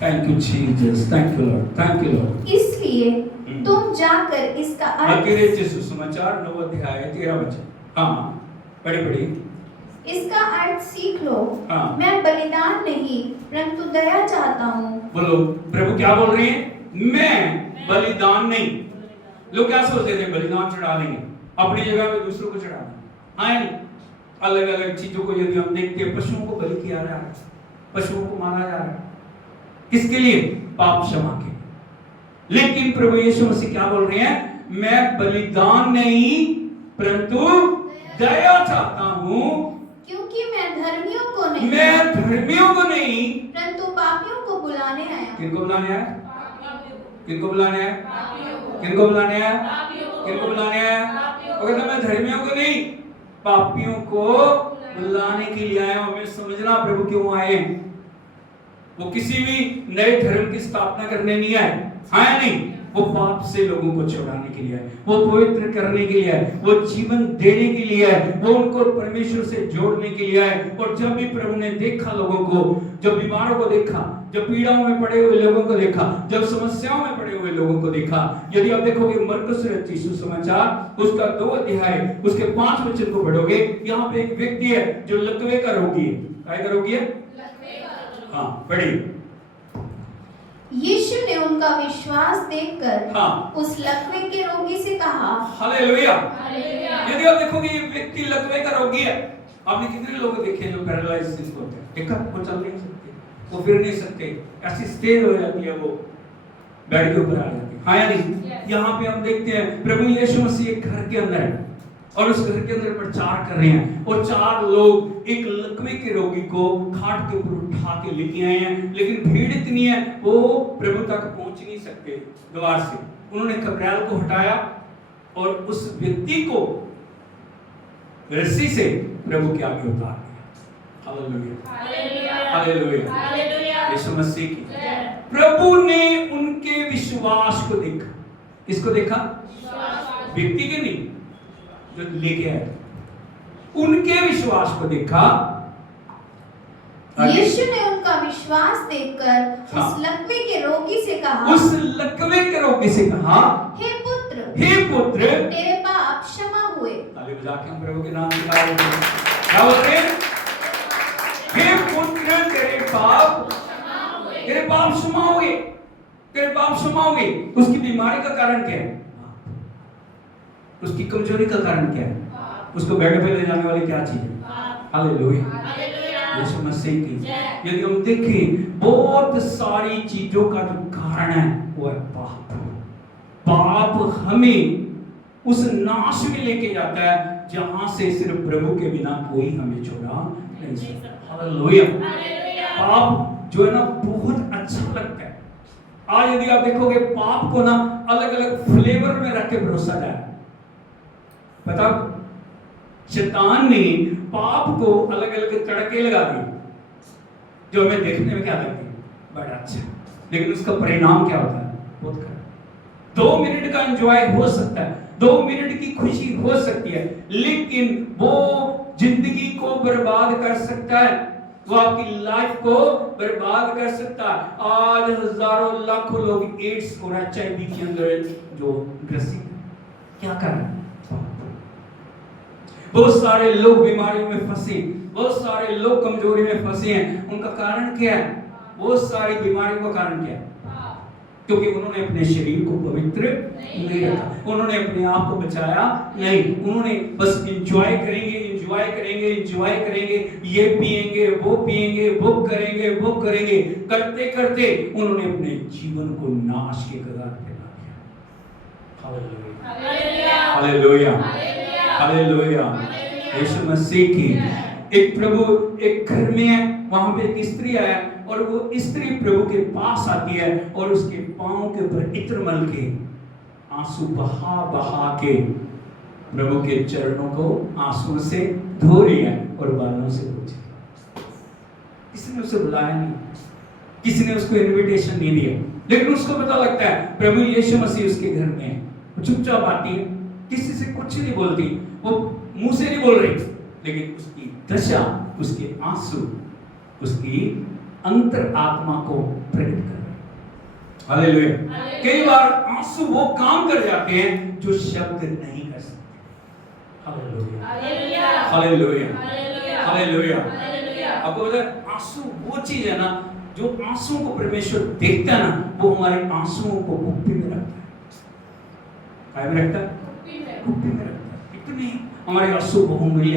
Thank you Jesus, thank you Lord, thank you Lord. इसलिए तुम जाकर इसका अर्थ, मत्ती रचित सुसमाचार 9 अध्याय 13 वचन। हाँ पढ़ी पढ़ी। इसका अर्थ सीख लो। हाँ। मैं बलिदान नहीं परंतु दया चाहता हूँ। बोलो, प्रभु क्या बोल रहे हैं, मैं बलिदान नहीं। लोग क्या सोचते थे, बलिदान चढ़ा लेंगे, अपनी जगह पे दूसरों को चढ़ा देंगे। हाँ नहीं, अलग अलग चीजों को यदि हम देखते हैं, पशुओं को बलि किया जा रहा है, पशुओं को मारा जा रहा है, किसके लिए, पाप क्षमा के। लेकिन प्रभु यीशु मसीह क्या बोल रहे हैं, मैं बलिदान नहीं परंतु दया चाहता हूँ, क्योंकि मैं धर्मियों को नहीं, मैं धर्मियों को नहीं परंतु पापियों को बुलाने आया। किनको बुलाने आया, किनको बुलाने आया, किनको बुलाने आया, किनको बुलाने आया। वो कहता मैं धर्मियों को नहीं पापियों को बुलाने के लिए आया हूं। हमें समझना प्रभु क्यों आए, वो किसी भी नए धर्म की स्थापना करने नहीं आए, आया नहीं, वो पाप से लोगों को छुड़ाने के लिए आए, वो पवित्र करने के लिए आए, वो जीवन देने के लिए आए, वो उनको परमेश्वर से जोड़ने के लिए आए। और जब भी प्रभु ने देखा लोगों को, जब बीमारों को देखा, जब पीड़ाओं में पड़े हुए लोगों को देखा, जब समस्याओं में पड़े हुए लोगों को देखा, यदि आप देखोगे मरकुस रचित सुसमाचार उसका 2 अध्याय उसके 5 वचन को पढ़ोगे, यहाँ पे एक व्यक्ति है जो लकवे का रोगी है। क्या का रोगी है, हाँ पढ़िए। यीशु ने उनका विश्वास देखकर हाँ। उस लकवे के रोगी से कहा, हालेलुया। यदि आप देखोगे ये व्यक्ति लकवे का रोगी है, आपने कितने लोग देखे जो पैरालाइसिस होते हैं, देखा वो चल नहीं सकते, वो फिर नहीं सकते, ऐसी स्टेज हो जाती है, वो बेड के ऊपर आ जाती है। हाँ या नहीं, यहाँ पे हम देखते हैं प्रभु यीशु मसीह एक घर के अंदर है और उस घर के अंदर प्रचार कर रहे हैं और 4 लोग एक लकवे के रोगी को खाट के ऊपर उठा के लेके आए हैं, लेकिन भीड़ इतनी है वो प्रभु तक पहुंच नहीं सकते द्वार से। उन्होंने खबरैल को हटाया और उस व्यक्ति को रस्सी से प्रभु के आगे उतार दिया। हालेलुया हालेलुया हालेलुया यीशु मसीह की। प्रभु ने उनके विश्वास को देखा, किसको देखा, व्यक्ति के नहीं जो लेके आए, उनके विश्वास को देखा। यीशु ने उनका विश्वास देखकर हाँ। उस लकवे के रोगी से कहा, उस लकवे के रोगी से कहा, हे पुत्र तेरे पाप क्षमा हुए। ताली बजा के हम प्रभु के नाम की तारीफ करें। क्या बोल रहे हैं, हे पुत्र तेरे पाप क्षमा हुए, तेरे पाप क्षमा हुए। उसकी बीमारी का कारण क्या है, उसकी कमजोरी का कारण क्या है, उसको बेड पे ले जाने वाली क्या चीज है, हालेलुया यीशु मसीह की। यदि हम देखें बहुत सारी चीजों का जो कारण है वो है पाप। पाप हमें उस नाश में लेके जाता है जहां से सिर्फ प्रभु के बिना कोई हमें छोड़ा नहीं सकता। हालेलुया। पाप जो है ना बहुत अच्छा लगता है। आज यदि आप देखोगे पाप को ना अलग अलग फ्लेवर में रख के परोसा जाए। पता शैतान ने पाप को अलग अलग तड़के लगा दिए जो हमें देखने में क्या लगती है बड़ा अच्छा, लेकिन उसका परिणाम क्या होता है, बहुत खराब। 2 मिनट का एंजॉय हो सकता है, 2 मिनट की खुशी हो सकती है, लेकिन वो जिंदगी को बर्बाद कर सकता है, वो आपकी लाइफ को बर्बाद कर सकता है। आज हजारों लाखों लोग एड्स और HIV के अंदर जो ग्रसित क्या कर रहे हैं, बहुत सारे लोग बीमारियों में फंसे, बहुत सारे लोग कमजोरी में फंसे हैं। उनका कारण क्या है, बहुत सारी बीमारियों का कारण क्या है, क्योंकि उन्होंने अपने शरीर को पवित्र नहीं रखा, उन्होंने अपने आप को बचाया नहीं, उन्होंने बस एंजॉय करेंगे, ये पिएंगे, वो पिएंगे, वो करेंगे, करते करते उन्होंने अपने जीवन को नाश के कगार पे ला दिया। हालेलुया, हालेलुया, यीशु मसीह की। एक घर में है, वहां पे एक स्त्री है और वो स्त्री प्रभु के पास आती है और उसके पांव के ऊपर इत्र मल के आंसू बहा के प्रभु के चरणों को आंसू से धो रही है और बालों से पोंछ रही है। किसी ने उसे बुलाया नहीं, किसी ने उसको इनविटेशन नहीं दिया, लेकिन उसको पता लगता है प्रभु यीशु मसीह उसके घर में है। वो चुपचाप आती है, किसी से कुछ नहीं बोलती, वो मुंह से नहीं बोल रही, लेकिन उसकी दशा, उसके आंसू, उसकी अंतर आत्मा को प्रकट कर रहे हैं। हालेलुया। कई बार आंसू वो काम कर जाते हैं जो शब्द नहीं कर सकते। Hallelujah, hallelujah, hallelujah. आपको पता है आंसू वो चीज है ना, जो आंसू को परमेश्वर देखता है ना, वो हमारे आंसुओं को कुप्पी में रखता है। काय में रखता है? कुप्पी में रखता है। इतनी हमारे आंसू बहुमूल्य।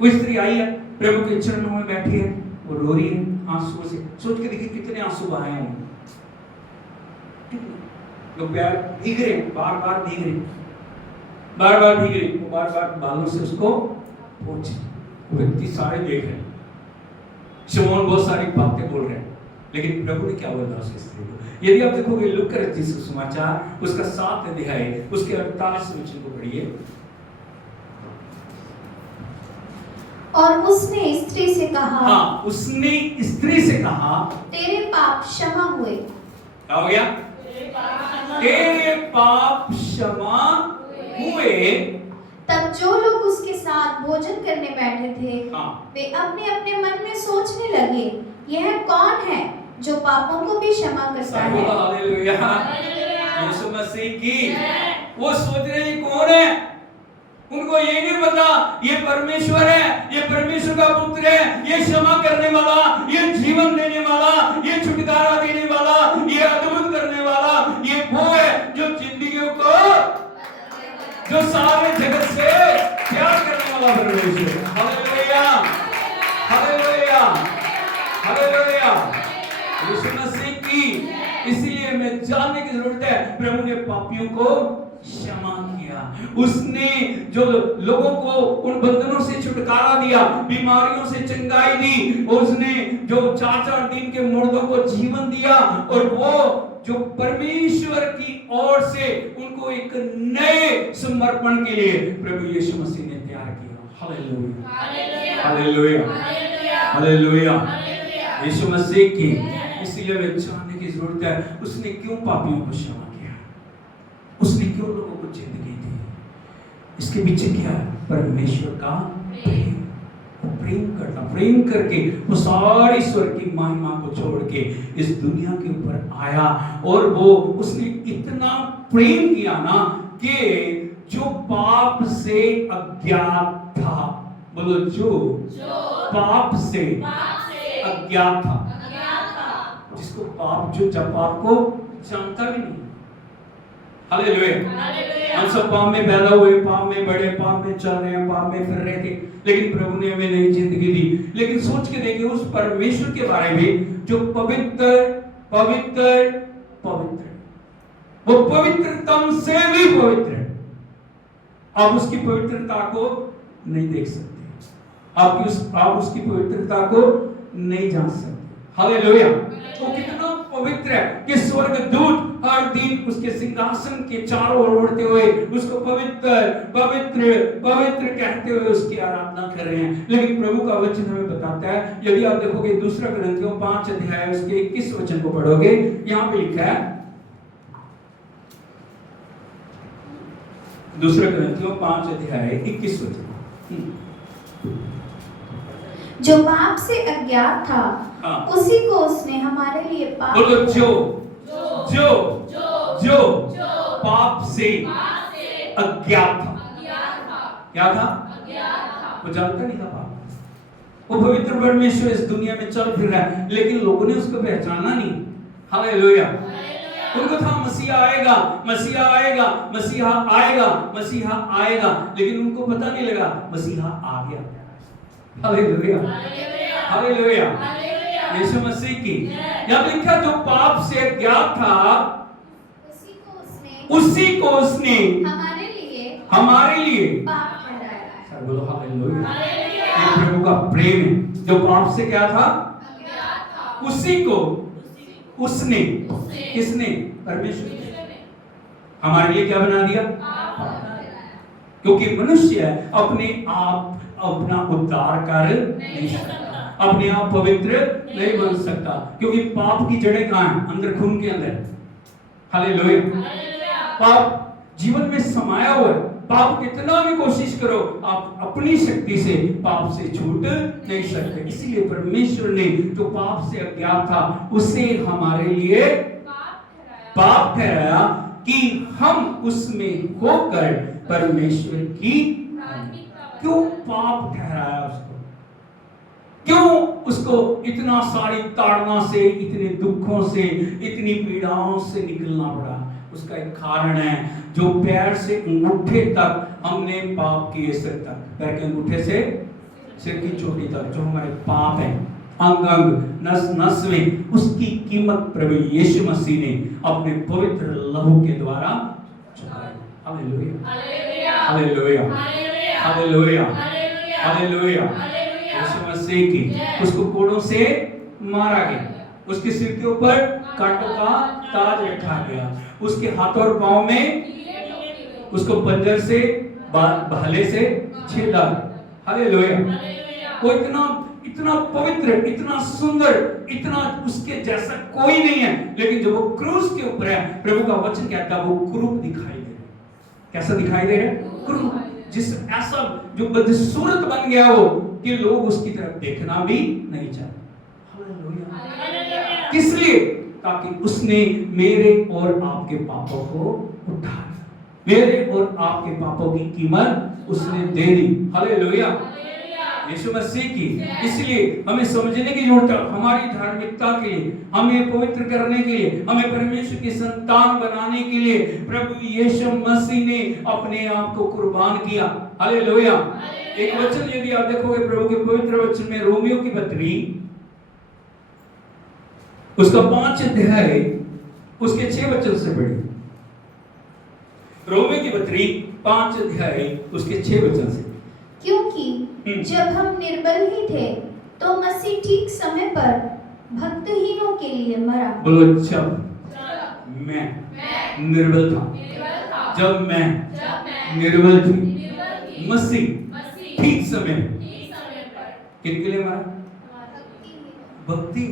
वो स्त्री आई है, प्रभु के चरणों में बैठी है, वो रो रही है आंसुओं से। सोच के देखिए कितने आंसू बहाए होंगे, लोग प्यार भीग रहे, बार-बार भीग रहे, वो बार-बार बालों से उसको पोंछ। व्यक्ति सारे देख रहे हैं, शमौन बहुत सारी बातें बोल रहे हैं, लेकिन प्रभु ने क्या बोला उस स्त्री को? यदि आप देखोगे लूका रचित सुसमाचार उसका 7 अध्याय उसके 48 वचन को पढ़िए। और उसने स्त्री से कहा, हाँ, उसने स्त्री से कहा, तेरे पाप क्षमा हुए। क्या हो गया? तेरे पाप क्षमा हुए। तब जो लोग उसके साथ भोजन करने बैठे थे, हाँ, वे अपने अपने मन में सोचने लगे, यह कौन है जो पापों को भी क्षमा करता है? हालेलुया, यीशु मसीह की। वो सोच रहे हैं कौन है, उनको ये नहीं पता ये परमेश्वर है, ये परमेश्वर का पुत्र है, ये क्षमा करने वाला, ये जीवन देने वाला, ये छुटकारा देने वाला, ये अद्भुत करने वाला, ये वो है जो जिंदगियों को, जो सारे जगत से प्यार करने वाला परमेश्वर। हालेलुया, हालेलुया, हालेलुया, यीशु मसीह की। इसलिए हमें जानने की जरूरत है, प्रभु ने पापियों को क्षमा किया, उसने जो लोगों को उन बंधनों से छुटकारा दिया, बीमारियों से चंगाई दी, उसने जो 4-4 दिन के मुर्दों को जीवन दिया, और वो जो परमेश्वर की ओर से उनको एक नए समर्पण के लिए प्रभु यीशु मसीह ने तैयार किया। हालेलुया, हालेलुया, हालेलुया, यीशु मसीह की। इसलिए हमें जानने की जरूरत है उसने क्यों पापियों को क्षमा किया, उसने क्यों लोगों को जिंदगी दी, इसके पीछे क्या है? परमेश्वर का प्रेम। प्रेम करना, प्रेम करके वो सारी ईश्वर की महिमा को छोड़ के इस दुनिया के ऊपर आया, और वो उसने इतना प्रेम किया ना कि जो पाप से अज्ञात था, बोलो जो पाप से अज्ञात था, जिसको पाप, जो पाप को जानता भी नहीं। हालेलुया, हम सब पाप में पैदा हुए, पाप में बड़े, पाप में चल रहे हैं, पाप में फिर रहे थे, लेकिन प्रभु ने हमें नई जिंदगी दी। लेकिन सोच के देखिए उस परमेश्वर के बारे में जो पवित्र पवित्र पवित्र, वो पवित्रतम से भी पवित्र है। आप उसकी पवित्रता को नहीं देख सकते, आप उसकी पवित्रता को नहीं जान सकते। हालेलुया, वो कितना पवित्र है कि स्वर्गदूत हर दिन उसके सिंहासन के चारों ओर उड़ते हुए उसको पवित्र पवित्र पवित्र कहते हुए उसकी आराधना कर रहे हैं। लेकिन प्रभु का वचन हमें बताता है, यदि आप देखोगे दूसरा कुरिन्थियों 5 अध्याय उसके 21 वचन को पढ़ोगे, यहाँ पे लिखा है, दूसरा कुरिन्थियों 5 अध्याय 21 वचन, जो पाप से अज्ञात था, हाँ, उसी को उसने हमारे लिए पाप, बोलो जो पाप से अज्ञात था। क्या था? वो जानता नहीं था पाप। वो पवित्र परमेश्वर इस दुनिया में चल फिर रहा है, लेकिन लोगों ने उसको पहचाना नहीं। हालेलुया, उनको था मसीहा आएगा, मसीहा आएगा, मसीहा आएगा, मसीहा आएगा, लेकिन उनको पता नहीं लगा मसीहा आ गया। हालेलुया, हालेलुया, यीशु मसीह की। यहाँ लिखा जो पाप से अज्ञात था उसी को उसने हमारे लिए पाप ठहराया। सर बोलो हालेलुया। ये प्रभु का प्रेम है। जो पाप से क्या था, उसी को उसने, किसने, परमेश्वर ने हमारे लिए क्या बना दिया, क्योंकि मनुष्य अपने आप अपना उद्धार कर नहीं सकता, अपने आप पवित्र नहीं बन सकता, क्योंकि पाप की जड़ें कहाँ हैं, अंदर, खून के अंदर। हालेलुया। पाप जीवन में समाया हुआ है। पाप कितना भी कोशिश करो, आप अपनी शक्ति से पाप से छूट नहीं सकते। इसीलिए परमेश्वर ने जो पाप से अज्ञात था उसे हमारे लिए पाप ठहराया कि हम उसमें होकर परमेश्वर की, क्यों पाप ठहराया उसको, क्यों उसको इतना सारी ताड़ना से, इतने दुखों से, इतनी पीड़ाओं से निकलना पड़ा। उसका एक कारण है, जो पैर से अंगूठे तक हमने पाप किए, सिर तक, पैर के अंगूठे से सिर की चोटी तक जो हमारे पाप है, अंग अंग, नस नस में, उसकी कीमत प्रभु यीशु मसीह ने अपने पवित्र लहू के द्वारा चुकाई। Hallelujah, hallelujah, hallelujah, hallelujah. यीशु मसीह की, उसको कोड़ों से मारा गया, उसके सिर के ऊपर कांटों का ताज रखा गया, उसके हाथों और पांव में उसको पंजर से, भाले से छेदा। हालेलुया। वो इतना पवित्र, इतना सुंदर, इतना उसके जैसा कोई नहीं है, लेकिन जब वो क्रूस के ऊपर है, प्रभु का वचन कहता है वो क्रूप दिखाई दे रहा है। कैसा दिखाई दे रहा है? क्रूप, जिस ऐसा जो बदसूरत बन गया हो कि लोग उसकी तरफ देखना भी नहीं चाहते। किस लिए? ताकि उसने मेरे और आपके पापों को उठा लिया, मेरे और आपके पापों की कीमत उसने दे दी। हालेलुया, यीशु मसीह की। इसलिए हमें समझने की जरूरत है, हमारी धार्मिकता के लिए, हमें पवित्र करने के लिए, हमें परमेश्वर की संतान बनाने के लिए प्रभु यीशु मसीह ने अपने आप को कुर्बान किया। हालेलुया। एक वचन यदि आप देखोगे प्रभु के पवित्र वचन में, रोमियो की पत्री उसका 5 अध्याय उसके 6 वचन से पढ़िए। रोमियो की पत्री 5 अध्याय उसके 6 वचन से। क्योंकि जब हम निर्बल ही थे तो मसीह ठीक समय पर भक्तहीनों के लिए मरा। बोलो, जब मैं निर्बल था, जब मैं निर्बल थी, मसीह ठीक समय किनके लिए मरा? भक्ति,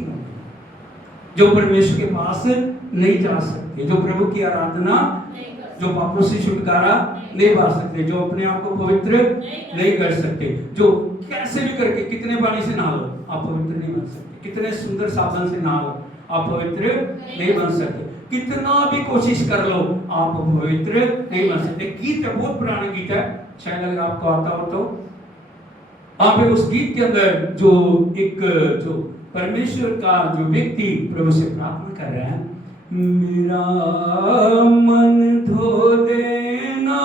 जो परमेश्वर के पास नहीं जा सकते, जो प्रभु की आराधना, जो पापों से छुटकारा नहीं पा सकते, जो अपने आप को पवित्र नहीं कर सकते, जो कैसे भी करके कितने पानी से नहा लो आप पवित्र नहीं बन सकते, कितने सुंदर साबुन से नहा लो आप पवित्र नहीं बन सकते, कितना भी कोशिश कर लो आप पवित्र नहीं बन सकते। गीत है, बहुत पुराना गीत है, शायद अगर आपको आता हो तो आप उस गीत के अंदर जो एक जो परमेश्वर का जो व्यक्ति प्रभु से प्रार्थना कर रहे हैं, मेरा मन धो देना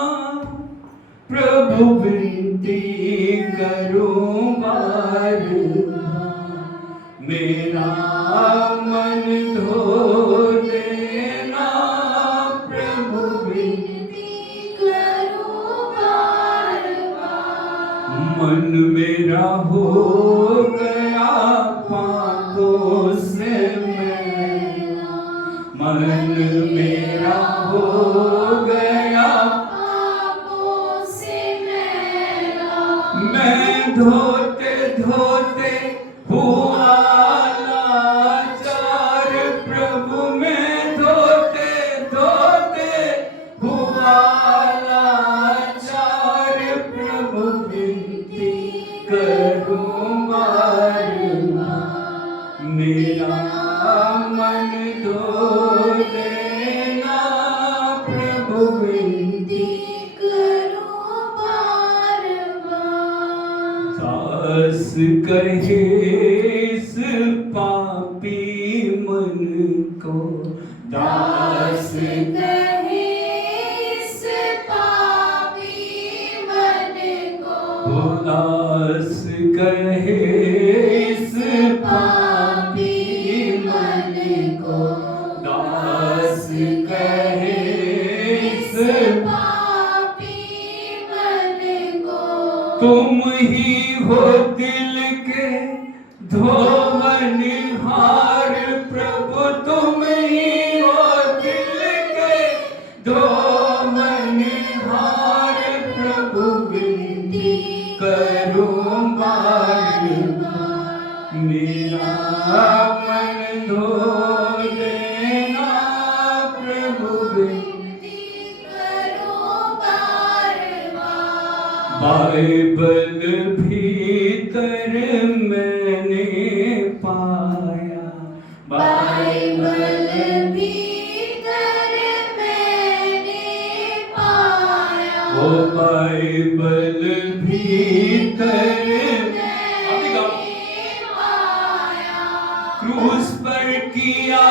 प्रभु, विनती करूं बार बार, मेरा मन धो देना प्रभु, विनती करूं बार बार, मन मेरा हो गया पापों से मैला, मन मेरा हो गया पापों से मैला, मैं धोते धोते हुआ लाचार प्रभु, मैं धोते धोते हुआ लाचार प्रभु, विनती करूं बार बार, मेरा मन धो देना प्रभु, विनती करूं बार बार, दास कहे इस पापी मन को दास कहे इस पापी मन को, दास कहे इस पापी मन को, दास कहे इस पापी मन को, तुम ही हो दिल के धोवनिहार प्रभु, तुम ही हो दिल के धोवनिहार प्रभु, विनती करूं बार बार, मेरा मन धो देना प्रभु, विनती करो बार बार। बाइबल भीतर मैंने पाया, बाइबल भीतर मैंने पाया, वो बाइबल भीतर मैंने पाया, क्रूस पर किया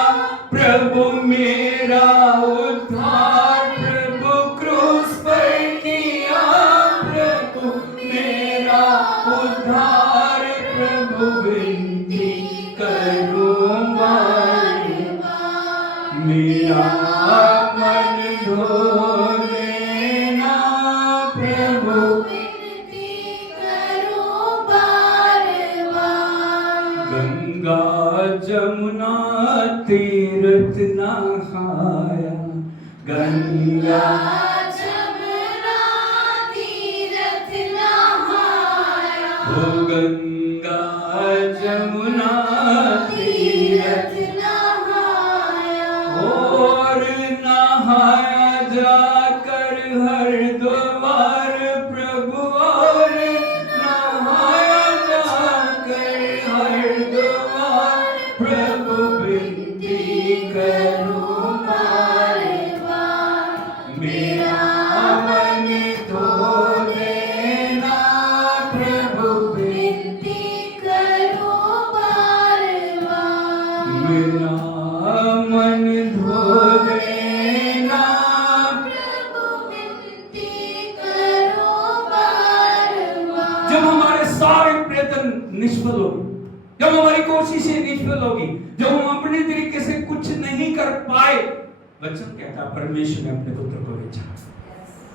प्रभु मेरा उद्धार, प्रभु क्रूस पर किया प्रभु मेरा उद्धार, प्रभु विनती करूं बार बार, मेरा मन धो देना प्रभु, विनती करो बार बार। गंगा जमुना तीर्थ नहाया, गंगा जमुना तीरथ नहाया, ओ गंगा जमुना तीरथ नहाया, और नहाया जाकर हरिद्वार प्रभु, और नहाया जाकर हरिद्वार प्रभु, विनती करूं बार बार, मेरा मन धो देना प्रभु, विनती करो बार बार, मेरा मन धो देना। प्रभु विनती करो बार बार। जब हमारे सारे प्रयत्न निष्फल होंगे, जब हमारी कोशिशें निष्फल होगी, जब हम अपने तरीके से कुछ नहीं कर पाए, वचन कहता है परमेश्वर ने अपने पुत्र को भेजा,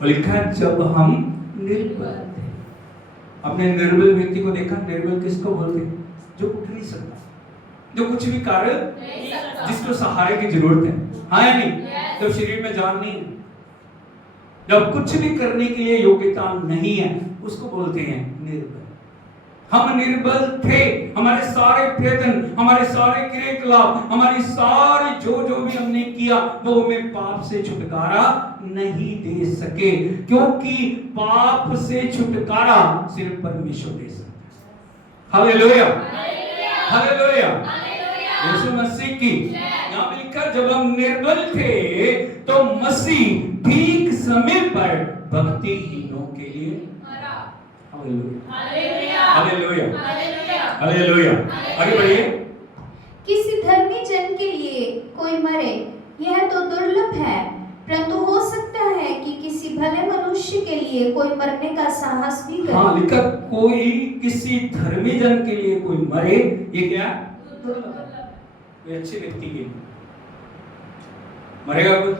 और लिखा है जब हम निर्बल थे। अपने निर्बल व्यक्ति को देखा, निर्बल किसको बोलते हैं? जो उठ नहीं सकता, जो कुछ भी कार्य, नहीं सकता। जिसको सहारे की जरूरत है, हाँ या नहीं? Yes. जब शरीर में जान नहीं है, जब कुछ भी करने के लिए योग्यता नहीं है, उसको बोलते हैं निर्बल। हम निर्बल थे, हमारे सारे प्रयत्न, हमारे सारे क्रियाकलाप, हमारी सारी जो भी हमने किया, वो हमें पाप से छुटकारा नहीं दे सके, क्योंकि पाप से छुटकारा सिर्फ परमेश्वर दे सकता है। हालेलुया, हालेलुया, यीशु मसीह की। यहाँ पे लिखा जब हम निर्बल थे तो मसीह ठीक समय पर भक्तिहीनों के लिए मरा। Hallelujah, hallelujah, hallelujah, hallelujah, hallelujah. आगे बढ़िए। किसी धर्मी जन के लिए कोई मरे, यह तो दुर्लभ है, परंतु हो सकता है कि किसी भले मनुष्य के लिए कोई मरने का साहस भी करे। हाँ, लिखा कोई किसी धर्मी जन के लिए कोई मरे, ये क्या? कोई अच्छे व्यक्ति के लिए मरेगा कोई?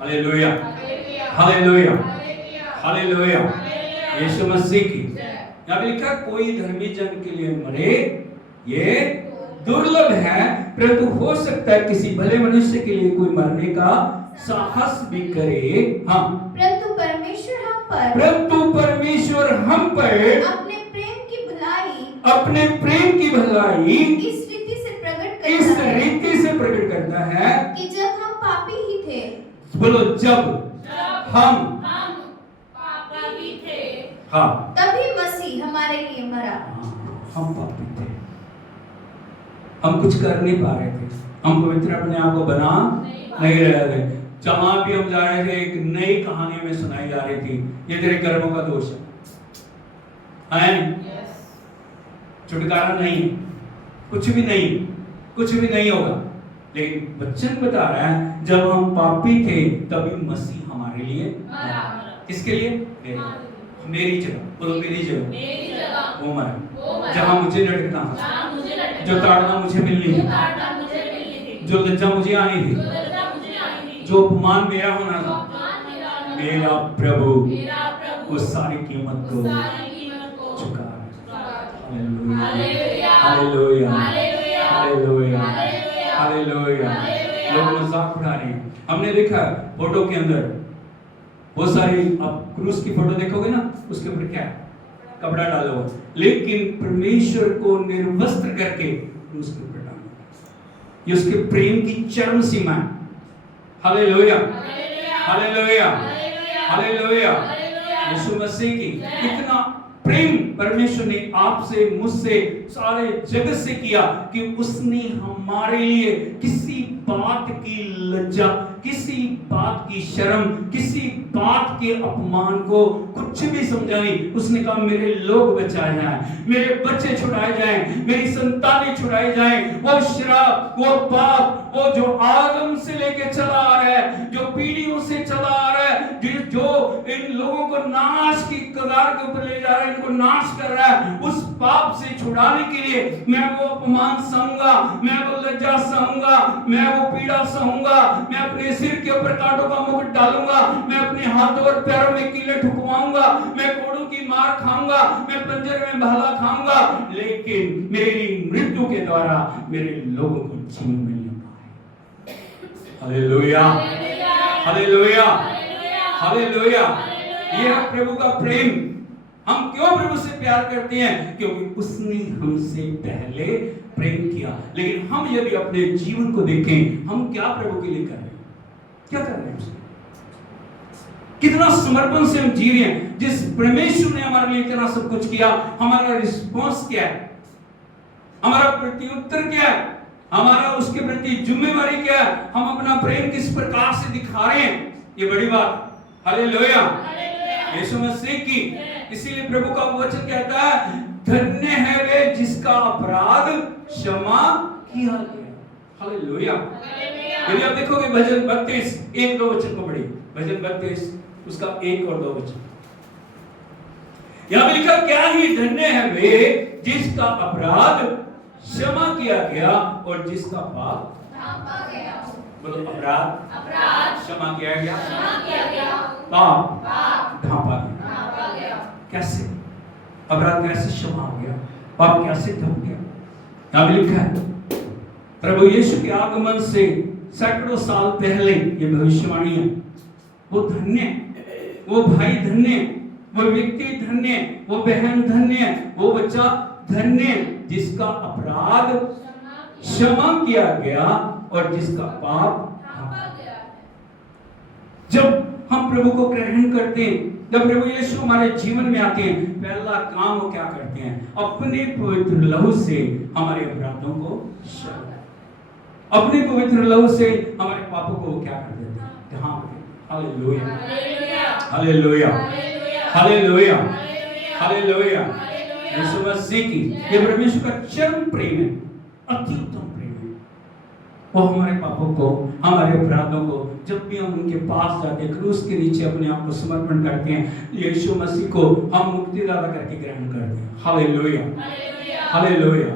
Hallelujah, hallelujah, hallelujah, hallelujah, hallelujah, यीशु मसीह की। जय। यहाँ पे लिखा कोई धर्मी जन के लिए मरे, ये दुर्लभ है, परंतु हो सकता है किसी भले मनुष्य के लिए कोई मरने का साहस भी करे। हाँ, परंतु परमेश्वर हम पर परंतु परमेश्वर हम पर अपने प्रेम की भलाई अपने प्रेम की भलाई इस रीति से प्रकट इस करता है रीति से प्रकट करता है, कि जब हम पापी ही थे, बोलो जब जब हम पापी थे, हाँ तभी मसीह हमारे लिए मरा। हम पापी थे, हम कुछ कर नहीं पा रहे थे, हम पवित्र अपने आप को बना नहीं रहे थे। जहां भी हम जा रहे थे एक नई कहानी में सुनाई जा रही थी, ये तेरे कर्मों का दोष है नहीं? छुटकारा नहीं, कुछ भी नहीं, कुछ भी नहीं होगा। लेकिन वचन बता रहा है जब हम पापी थे तभी मसीह हमारे लिए मरा। किसके लिए? मेरी जगह। बोलो मेरी जगह। मेरी जगह वो मरा। मरा। जहां मुझे लटकना था, जहां मुझे लटकना, जो ताड़ना मुझे मिलनी जो थी, ताड़ना मुझे मिलनी थी, जो लज्जा मुझे आनी थी, जो लज्जा मुझे आनी थी, जो अपमान मेरा होना जो था, अपमान मेरा होना था, मेरा प्रभु मेरा प्रभु उस सारी कीमत उस को सारी कीमत को चुका है। चुका है। Hallelujah, hallelujah, hallelujah, hallelujah, hallelujah, hallelujah, hallelujah. लोग मजाक उड़ा रहे हैं। हमने देखा फोटो के अंदर बहुत सारी, आप क्रूस की फोटो देखोगे ना, उसके ऊपर क्या है? कपड़ा डाला हुआ, लेकिन परमेश्वर को निर्वस्त्र करके क्रूस के ऊपर डाला। ये उसके प्रेम की चरम सीमा है। Hallelujah, hallelujah, hallelujah. यीशु मसीह की इतना प्रेम परमेश्वर ने आपसे, मुझसे, सारे जगत से किया कि उसने हमारे लिए किसी बात की लज्जा, किसी बात की शर्म, किसी बात के अपमान को कुछ भी समझा नहीं। उसने कहा मेरे लोग बचाए जाएं, मेरे बच्चे छुड़ाए जाएं, मेरी संतानें छुड़ाई जाएं। वो शराब, वो पाप, वो जो आदम से लेके चला आ रहा है, जो पीढ़ियों से चला आ रहा है, जो इन लोगों को नाश की कगार के ऊपर ले जा रहा है, इनको नाश कर रहा है, उस पाप से छुड़ाने के लिए मैं वो अपमान सहूंगा, मैं वो लज्जा सहूंगा, मैं वो पीड़ा सहूंगा, मैं अपने सिर के ऊपर कांटों का मुकुट डालूंगा, मैं अपने हाथों और पैरों में कीले ठुकवाऊंगा, मैं कोड़ों की मार खाऊंगा, मैं पंजर में भाला खाऊंगा, लेकिन मेरी मृत्यु के द्वारा मेरे लोगों को जीवन मिलने पाए। Hallelujah, hallelujah, hallelujah. ये है प्रभु का प्रेम। हम क्यों प्रभु से प्यार करते हैं? क्योंकि उसने हमसे पहले प्रेम किया। लेकिन हम यदि अपने जीवन को देखें, हम क्या प्रभु के लिए कर रहे हैं? क्या कर रहे हैं? कितना समर्पण से हम जी रहे हैं। जिस परमेश्वर ने हमारे लिए इतना सब कुछ किया, हमारा रिस्पॉन्स क्या है? हमारा प्रत्युत्तर क्या है? हमारा उसके प्रति जिम्मेवारी क्या है? हम अपना प्रेम किस प्रकार से दिखा रहे हैं? ये बड़ी बात। हालेलुया, यीशु मसीह की। इसीलिए प्रभु का वचन कहता है धन्य है वे जिसका अपराध क्षमा किया गया। हालेलुया। यदि आप देखोगे भजन 32 1-2 वचन को पढ़िए। भजन 32 उसका 1 और 2 वचन। यहां लिखा क्या ही धन्य है वे जिसका अपराध क्षमा किया गया और जिसका पाप ढांपा गया। बोलो अपराध क्षमा किया गया, पाप ढांपा गया। कैसे? अपराध कैसे क्षमा हो गया? पाप कैसे ढक गया? यहां भी लिखा है प्रभु यीशु के आगमन से सैकड़ों साल पहले ये भविष्यवाणी है। वो धन्य, वो भाई धन्य, वो व्यक्ति धन्य, वो बहन धन्य, वो बच्चा धन्य जिसका अपराध क्षमा किया गया और जिसका पाप ढांपा गया। जब हम प्रभु को ग्रहण करते हैं, जब प्रभु यीशु हमारे जीवन में आते हैं, पहला काम वो क्या करते हैं? अपने पवित्र लहू से हमारे अपराधों को क्षमा, अपने पवित्र लहू से हमारे पापों को क्या कर देते हैं? ढांप देते हैं। Hallelujah, hallelujah, hallelujah, hallelujah. यीशु मसीह की ये परमेश्वर का चरम प्रेम है, अति उत्तम प्रेम है। वो हमारे पापों को, हमारे अपराधों को, जब भी हम उनके पास जाते हैं, क्रूस के नीचे अपने आप को समर्पण करते हैं, यीशु मसीह को हम मुक्तिदाता करके ग्रहण करते हैं। Hallelujah, hallelujah.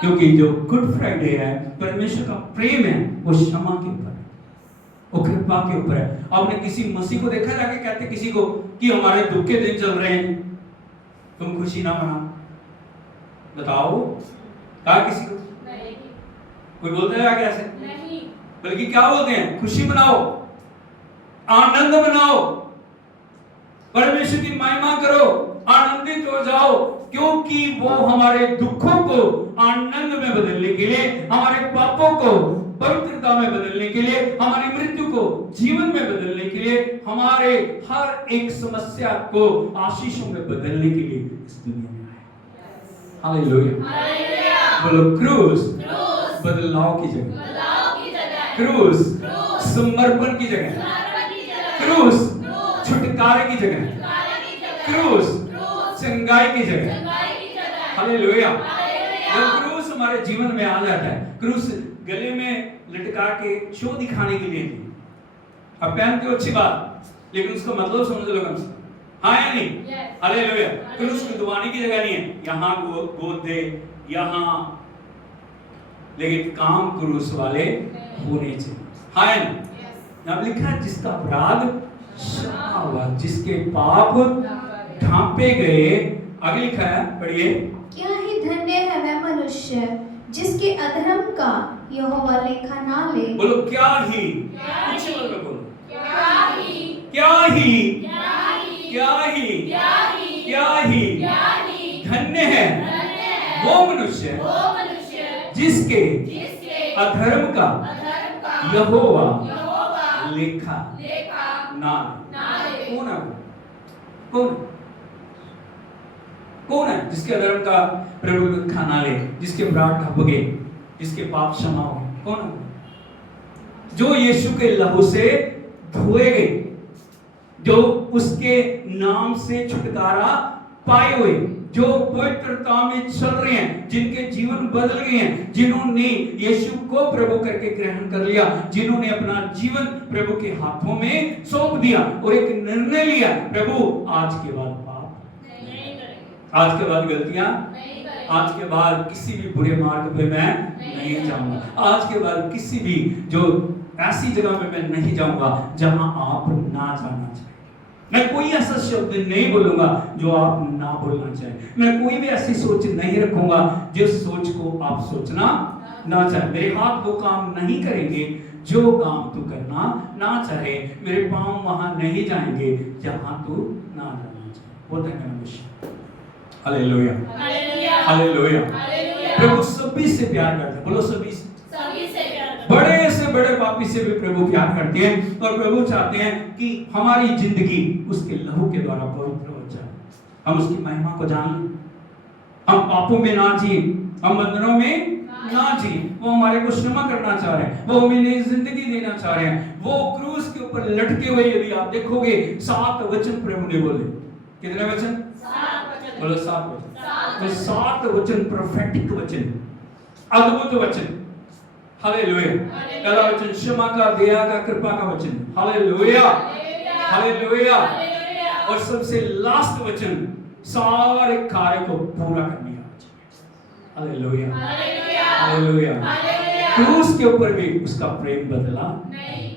क्योंकि जो गुड फ्राइडे है, परमेश्वर का प्रेम है, वो क्षमा के ऊपर है, वो कृपा के ऊपर है। आपने किसी मसीह को देखा जाके कहते किसी को कि हमारे दुख के दिन चल रहे हैं, तुम खुशी ना मनाओ? बताओ, कहा किसी को? नहीं, कोई बोलता है क्या ऐसे? नहीं। बल्कि क्या बोलते हैं? खुशी मनाओ, आनंद मनाओ, परमेश्वर की महिमा करो, आनंदित हो जाओ, क्योंकि वो हमारे दुखों को आनंद में बदलने के लिए, हमारे पापों को पवित्रता में बदलने के लिए, हमारी मृत्यु को जीवन में बदलने के लिए, हमारे हर एक समस्या को आशीषों में बदलने के लिए इस दुनिया में आए। हालेलुया। बोलो क्रूस बदलाव की जगह, क्रूस समर्पण की जगह, क्रूस छुटकारे की जगह, क्रूस चंगाई की जगह। हालेलुया। जब क्रूस हमारे जीवन में आ जाता है, क्रूस गले में लटका के शो दिखाने के लिए थी। अब पहनते हो अच्छी बात, लेकिन उसका मतलब समझ लो कम से कम, हाँ या नहीं? Yes. हालेलुया। क्रूस को दबाने की जगह नहीं है, यहाँ गोद दे, यहाँ, लेकिन काम क्रूस वाले होने चाहिए, हाँ या नहीं? Yes. यहाँ लिखा है जिसका अपराध क्षमा हुआ, जिसके पाप ढांपे गए। आगे लिखा है, पढ़िए। क्या ही धन्य है वह मनुष्य जिसके अधर्म का यहोवा लेखा ना ले। बोलो क्या ही, क्या ऊंचे ही, बोल में बोलो, क्या ही, क्या ही, क्या ही, क्या ही, क्या ही, क्या ही, क्या ही, धन्य है धन्य है वो मनुष्य वो मनुष्य जिसके जिसके अधर्म का अधर्म का यहोवा यहोवा लेखा लेखा ना ना ले। कौन है वो? कौन कौन है जिसके अधर्म का प्रभु लेखा ना ले, जिसके अपराध ढप गए, जिसके पाप क्षमा हो? कौन है? जो यीशु के लहू से धोए गए, जो उसके नाम से छुटकारा पाए हुए, जो पवित्रता में चल रहे हैं, जिनके जीवन बदल गए हैं, जिन्होंने यीशु को प्रभु करके ग्रहण कर लिया, जिन्होंने अपना जीवन प्रभु के हाथों में सौंप दिया और एक निर्णय लिया, प्रभु आज के बाद पाप नहीं करेंगे, आज के बाद गलतियां, नहीं करेंगे, आज के बाद किसी भी बुरे मार्ग पे मैं नहीं जाऊंगा, आज के बाद किसी भी जो ऐसी जगह पे मैं नहीं जाऊंगा जहां आप ना जाना चाहिए। मैं कोई ऐसा शब्द नहीं बोलूंगा जो आप ना बोलना चाहे। मैं कोई भी ऐसी सोच नहीं रखूंगा जिस सोच को आप सोचना ना चाहे। मेरे हाथ वो काम नहीं करेंगे जो काम तू करना ना चाहे। मेरे पांव वहां नहीं जाएंगे जहां तू ना जाना चाहे। वो धन्य मनुष्य। Hallelujah, hallelujah, hallelujah. हालेलुया। प्रभु सभी से प्यार करते हैं, बोलो सभी से। सभी से प्यार करते हैं। बड़े से बड़े पापी से भी प्रभु प्यार करते हैं और प्रभु चाहते हैं कि हमारी जिंदगी उसके लहू के द्वारा पवित्र हो जाए, हम उसकी महिमा को जान लें, हम पापों में ना जिए, हम बंधनों में ना जिए। वो हमारे को क्षमा करना चाह रहे हैं, वो हमें नई जिंदगी देना चाह रहे हैं। वो क्रूस के ऊपर लटके हुए यदि आप देखोगे 7 वचन प्रभु ने बोले। कितने वचन? 7 वचन। बोलो 7 वचन। 7 तो 7 वचन प्रोफेटिक वचन, अद्भुत वचन। हालेलुया। पहला वचन क्षमा का, दया का, कृपा का वचन। Hallelujah, hallelujah. और सबसे लास्ट वचन सारे कार्य को पूरा करने का वचन। Hallelujah, hallelujah, hallelujah. हालेलुया। क्रूस के ऊपर भी उसका प्रेम बदला नहीं,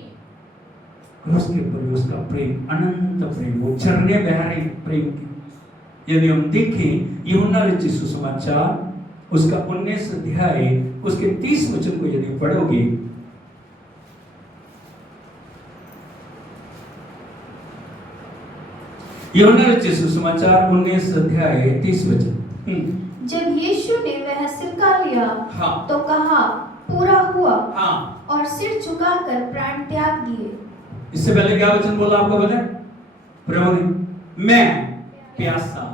क्रूस के ऊपर भी उसका प्रेम, अनंत प्रेम, वो झरने बह रहे प्रेम की। यदि हम देखें यूहन्ना रचित सुसमाचार उसका 19 अध्याय उसके 30 वचन को यदि पढ़ोगे, यूहन्ना रचित सुसमाचार 19 अध्याय 30 वचन। जब यीशु ने वह सिरका लिया हाँ, तो कहा पूरा हुआ, हाँ। और सिर झुकाकर प्राण त्याग दिए। इससे पहले क्या वचन बोला आपको पता है? प्रभु ने, मैं प्यासा,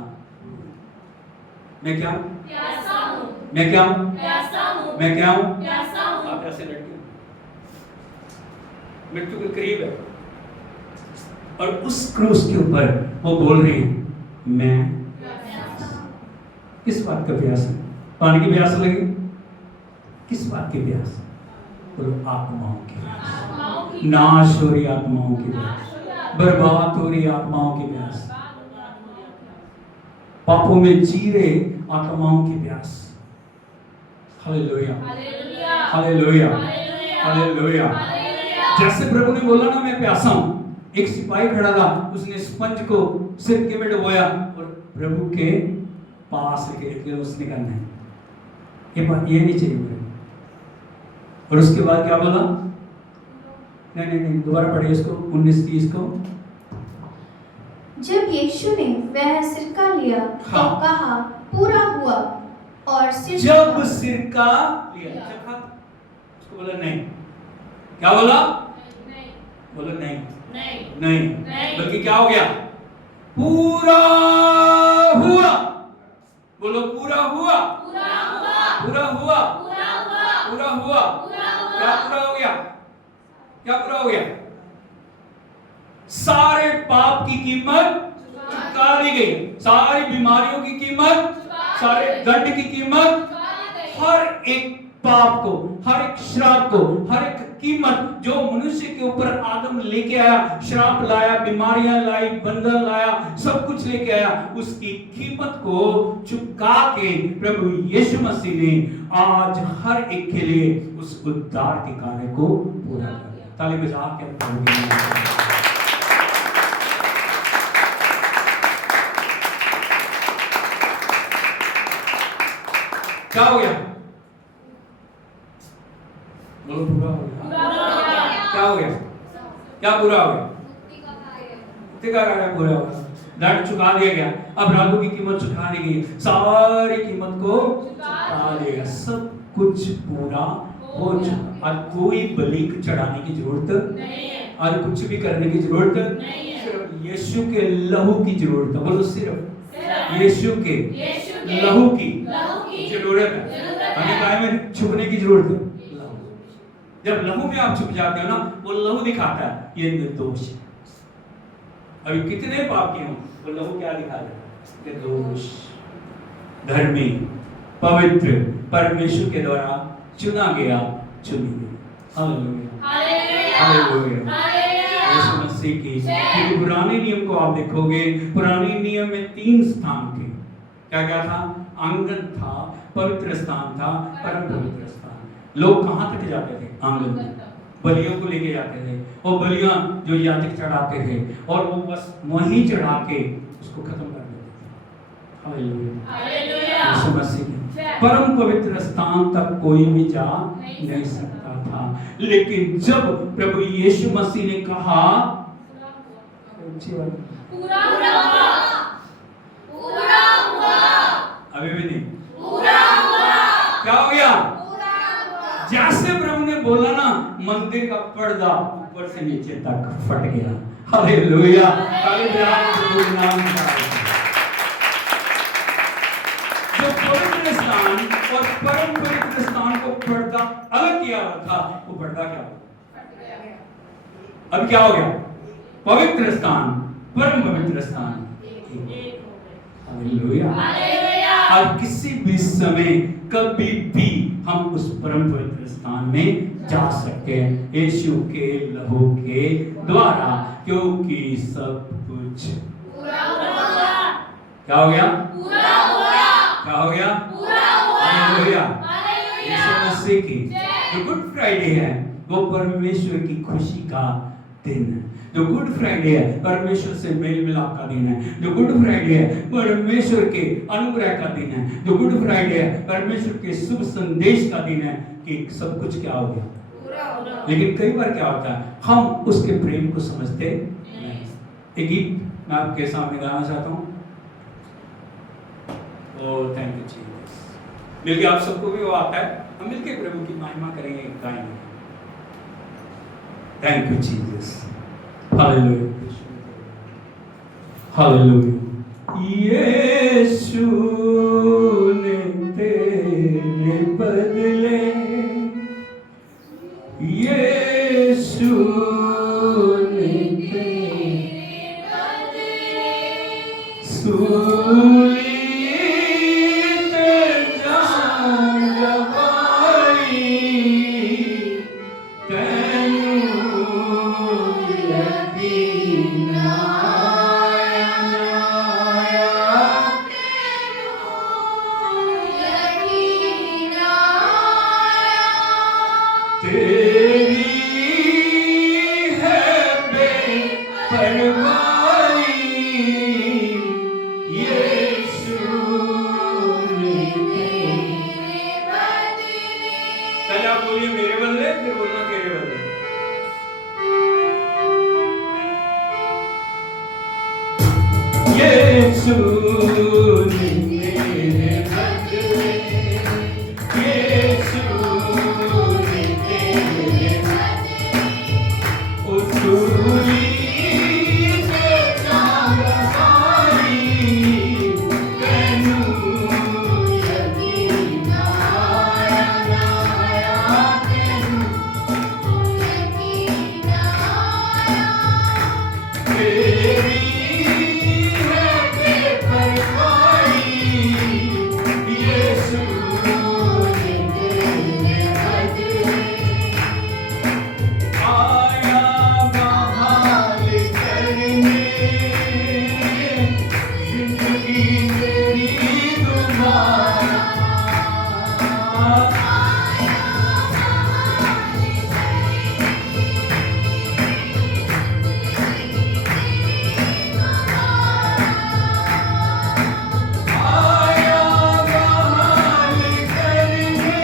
मैं क्या हूं? प्यासा हूँ, मैं क्या हूं? प्यासा हूँ, मैं क्या हूं? प्यासा हूँ। आप ऐसे लड़के मृत्यु के करीब है और उस क्रूस के ऊपर वो बोल रही है, मैं किस बात का प्यास है? पानी की प्यास लगी? किस बात की प्यास? बोलो आत्माओं की प्यास, आत्माओं की नाश हो रही आत्माओं की प्यास, नाश हो रही बर्बाद हो रही आत्माओं की प्यास, पापों में जी रहे आत्माओं की प्यास। Hallelujah, hallelujah, hallelujah, hallelujah, hallelujah. Hallelujah. जैसे प्रभु ने बोला ना मैं प्यासा हूं, एक सिपाही खड़ा था, उसने स्पंज को सिरके में डुबोया और प्रभु के पास लेके उसने करना है, ये नहीं चाहिए मुझे। और उसके बाद क्या बोला? नहीं, दोबारा पढ़िए इसको, 19:30 को। जब यीशु ने वह सिरका लिया तो हाँ। कहा पूरा हुआ, और सिर जब सिरका लिया, चखा, उसको बोला नहीं। क्या बोला? नहीं, बोलो नहीं, नहीं, नहीं, नहीं। बल्कि क्या हो गया? पूरा हुआ। बोलो पूरा हुआ, पूरा हुआ, पूरा हुआ, पूरा हुआ, पूरा हुआ। पूरा हुआ। क्या पूरा हो गया? क्या पूरा हो गया? सारे पाप की कीमत चुका दी गई, सारी बीमारियों की कीमत, सारे दंड की कीमत, हर एक पाप को, हर एक श्राप को, हर एक कीमत जो मनुष्य के ऊपर आदम लेके आया, श्राप लाया, बीमारियां लाई, बंधन लाया, सब कुछ लेके आया, उसकी कीमत को चुका के प्रभु यीशु मसीह ने आज हर एक के लिए उस उद्धार के कार्य को पूरा किया। ताली बजा के क्या हो गया? बोलो पूरा हो गया। क्या हो गया? क्या पूरा हो गया? मुक्ति का कार्य पूरा हो गया। दंड चुका दिया गया, अपराधों की कीमत चुका दी गई, सारी कीमत को चुका दिया गया, सब कुछ पूरा हो चुका। आज कोई बलि चढ़ाने की जरूरत नहीं है, आज कुछ भी करने की जरूरत नहीं है, सिर्फ यीशु के लहू की जरूरत है। बोलो सिर्फ यीशु के लहू की जरूरत है। हमें गाय में छुपने की जरूरत है। जब लहू में आप छुप जाते हो ना, वो लहू दिखाता है ये निर्दोष है। अभी कितने पाप किए हो, वो लहू क्या दिखा रहा है? निर्दोष, धर्मी, पवित्र, परमेश्वर के द्वारा चुना गया, चुनी गई। हालेलुया, हालेलुया, यीशु मसीह की। क्योंकि पुराने नियम को आप देखोगे, पुराने नियम में 3 स्थान थे। क्या क्या था? आंगन था, पवित्र स्थान था, परम पवित्र स्थान। लोग कहां तक जाते थे? आंगन तक। बलियों को लेके जाते थे, वो बलियां जो याजक चढ़ाते थे, और वो बस वहीं चढ़ा के उसको खत्म कर देते थे। हालेलुया, हालेलुया, यीशु मसीह। परम पवित्र स्थान तक कोई भी जा नहीं सकता था, लेकिन जब प्रभु यीशु मसीह ने कहा पूरा हुआ, पूरा हुआ, अभी भी नहीं पूरा हुआ, क्या हो गया? पूरा हुआ। जैसे प्रभु ने बोला ना, मंदिर का पर्दा ऊपर से नीचे तक फट गया। हालेलुया, हालेलुया, प्रभु का नाम है। जो पवित्र स्थान और परम पवित्र स्थान को पर्दा अलग किया हुआ था, वो पर्दा क्या हुआ? अब क्या हो गया? पवित्र स्थान, परम पवित्र स्थान। Hallelujah, hallelujah. अब किसी भी समय कभी भी हम उस परम पवित्र स्थान में जा सकते हैं यीशु के लहू के द्वारा, क्योंकि सब कुछ पूरा हुआ। क्या हो गया? पूरा हुआ। क्या हो गया? पूरा हुआ। Hallelujah, hallelujah. यीशु मसीह की जो गुड फ्राइडे है, वो परमेश्वर की खुशी का दिन है। जो गुड फ्राइडे है, परमेश्वर से मेल मिलाप का दिन है। जो गुड फ्राइडे है, परमेश्वर के अनुग्रह का दिन है। जो गुड फ्राइडे है, परमेश्वर के शुभ संदेश का दिन है कि सब कुछ क्या हो गया? पूरा हो गया। लेकिन कई बार क्या होता है, हम उसके प्रेम को समझते नहीं। एक गीत मैं आपके सामने गाना चाहता हूँ। Oh thank you Jesus. मिलके आप सबको भी वो आता है, हम मिलके प्रभु की महिमा करेंगे, गाएंगे। Thank you Jesus, hallelujah, hallelujah. यीशु ने तेरे बदले, यीशु ने तेरे बदले सूली पे जान गवाई, तेनू यकीन आया, यकीन आया। तेरी है बेपरवाही, यीशु ने तेरे बदले। पहले आप बोलिए मेरे बदले, फिर बोलना तेरे बदले। यीशु ने तेरे बदले, यीशु ने तेरे आया बहाल करने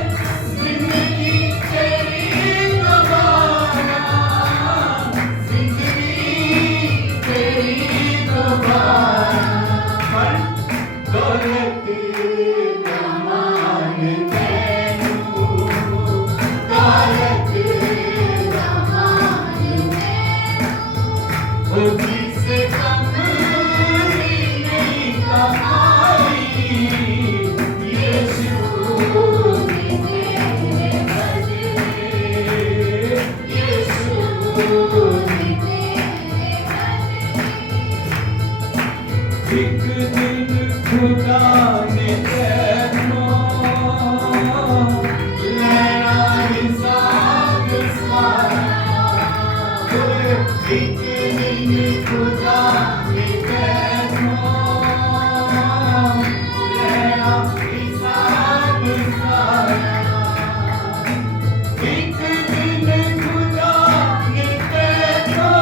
जिंदगी तेरी दोबारा जिंदगी तेरी दोबारा पर दौलत जमान तैनू दौलत जमान तैनू जिससे कम नहीं कमाई यीशु ने तेरे बदले यीशु ने तेरे बदले एक दिन खुदा ने तेनू लेना हिसाब सारा एक दिन खुदा ने तेनू लेना हिसाब सारा एक दिन खुदा ने तेनू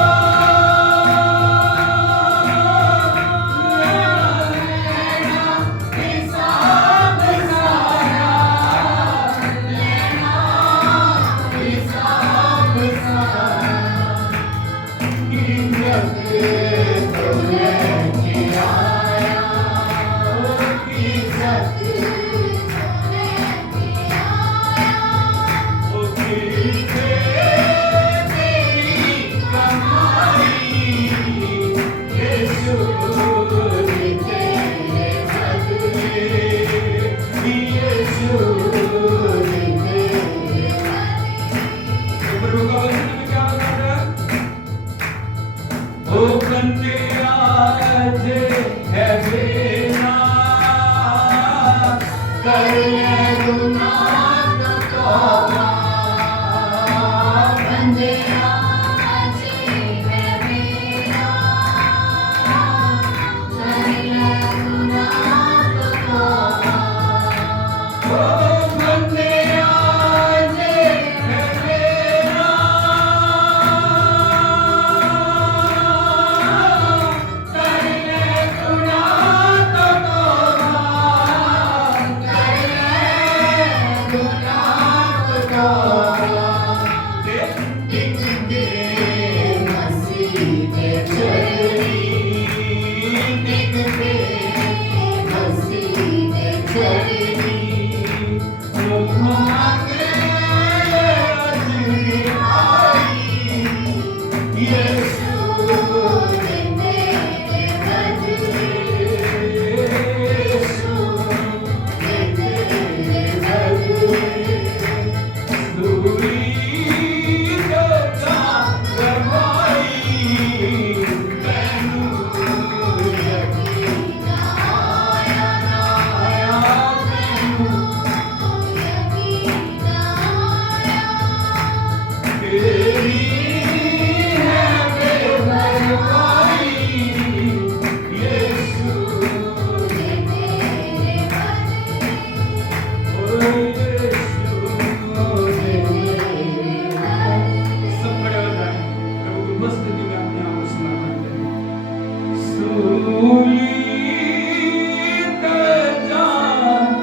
लेना हिसाब सारा लेना हिसाब सारा इज्जत तो लेके आया इज्जत तो लेके आया ओ किसे तेरी कमाई यीशु ने तेरे बदले यीशु ने तेरे बदले प्रभु का वचन में क्या बता रहा है ओ बंदे आज है बेना कर ले गुनाह तो तौबा बंदे आज है मेरा कर ले गुनाह तो तौबा ओ बंदे आज है बेना कर ले गुनाह तो तौबा कर ले गुनाह तो तौबा एक दे मसीह के चरनी एक दे मसीह के चरनी ओ मांगे जिंदगी आई यीशु ने तेरे बदले यीशु ने तेरे बदले दूरी जगा करवाई तैनू यकीन आया आया तैनू यकीन आया तेरी है बेपरवाही यीशु ने तेरे बदले ओ यीशु ने तेरे बदले सब खड़े हो जाएं प्रभु की उपस्थिति में अपने आप को समर्पण करें सूली का जान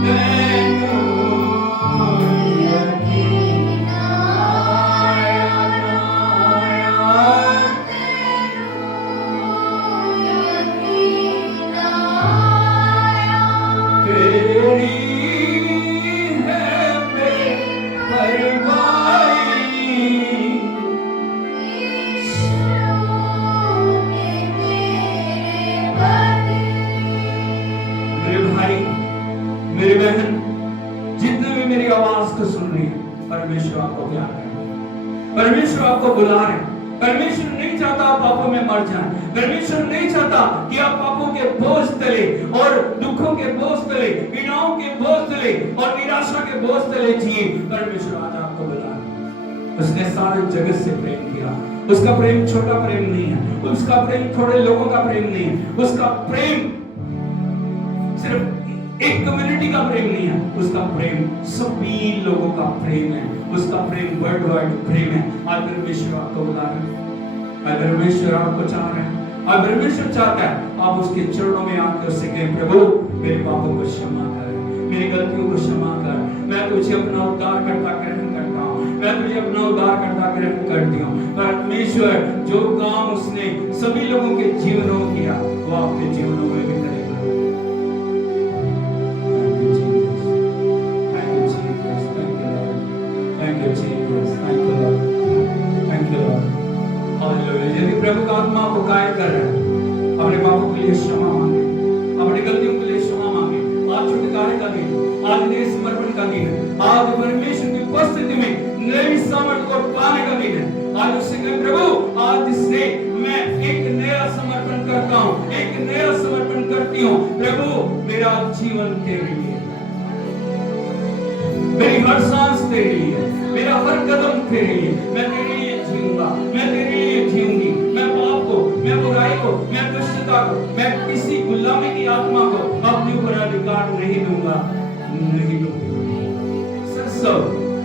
तैनू यकीन आया आया यकीन आया तेरी है बेपरवाही मेरे भाई मेरी बहन जितने भी मेरी आवाज को सुन रही है परमेश्वर आपको प्यार है परमेश्वर आपको बुला रहे हैं परमेश्वर नहीं चाहता आप पापों में मर जाएं परमेश्वर नहीं चाहता कि आप पापों के बोझ तले और दुखों के बोझ तले पीड़ाओं के बोझ तले और निराशा के बोझ तले जिए परमेश्वर आज आपको बुला रहे हैं उसने सारे जगत से प्रेम किया उसका प्रेम छोटा प्रेम नहीं है, उसका प्रेम थोड़े लोगों का प्रेम नहीं है, उसका प्रेम सिर्फ एक कम्युनिटी का प्रेम नहीं है, उसका प्रेम सभी लोगों का प्रेम है, उसका प्रेम वर्ल्ड वाइड प्रेम है। आज परमेश्वर आपको बुला रहे हैं, आज परमेश्वर आपको चाह रहे हैं, आज परमेश्वर चाहता है आप उसके चरणों में आकर उससे कहें, प्रभु मेरे पापों को क्षमा कर, मेरी गलतियों को क्षमा कर, मैं तुझे अपना उद्धार करता ग्रहण करता हूँ, मैं तुझे अपना उद्धार करता ग्रहण करती हूँ। परमेश्वर जो काम उसने सभी लोगों के जीवनों में किया वो आपके जीवनों में भी करेगा। यदि प्रभु का आत्मा आपको कायल कर रहा है, अपने पापों के लिए क्षमा मांगे, अपनी गलतियों के लिए क्षमा मांगे। आज छुटकारे का दिन, आज नए समर्पण का दिन है, आज परमेश्वर की उपस्थिति में नई सामर्थ को पाने का दिन है। आज उससे कहें, प्रभु आज से मैं एक नया समर्पण करता हूँ, एक नया समर्पण करती हूँ। प्रभु मेरा जीवन तेरे लिए, मेरी हर सांस तेरे लिए, मेरा हर कदम तेरे लिए, मैं तेरे लिए जीऊंगा, मैं तेरे लिए जीऊंगी। मैं पाप को, मैं बुराई को, मैं दुष्टता को, मैं किसी गुलामी की आत्मा को अपने ऊपर अधिकार नहीं दूंगा, नहीं दूंगी। सर सब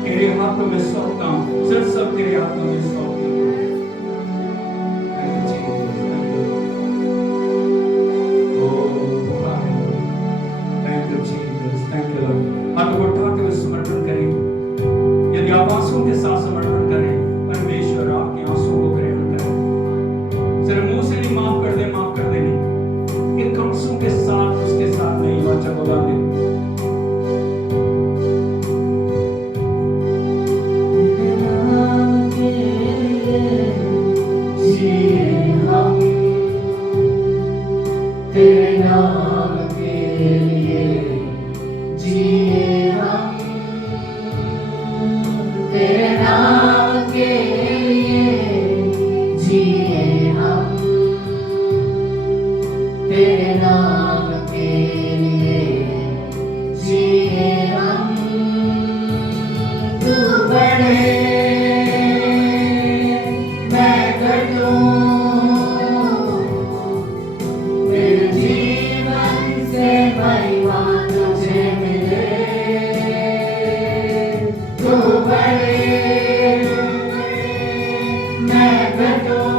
तेरे हाथों में सौंपता हूँ, सर सब तेरे हाथों में सौंपती हूँ। हाथों को उठा के समर्पण करें। यदि आप आंसुओं के साथ समर्पण करें, परमेश्वर आपके आंसुओं को ग्रहण करे। सिर्फ मुंह से नहीं माफ कर दे, माफ कर दे नहीं, एक आंसुओं के साथ उसके साथ नहीं वाचा बोला दे। तेरे नाम के लिए जिए हम, तेरे नाम के लिए जिए हम, तेरे नाम के लिए जिए हम। तू बढ़े मैं घटूं, मेरे जीवन से महिमा तुझे मिले। तू बढ़े मैं घटूं,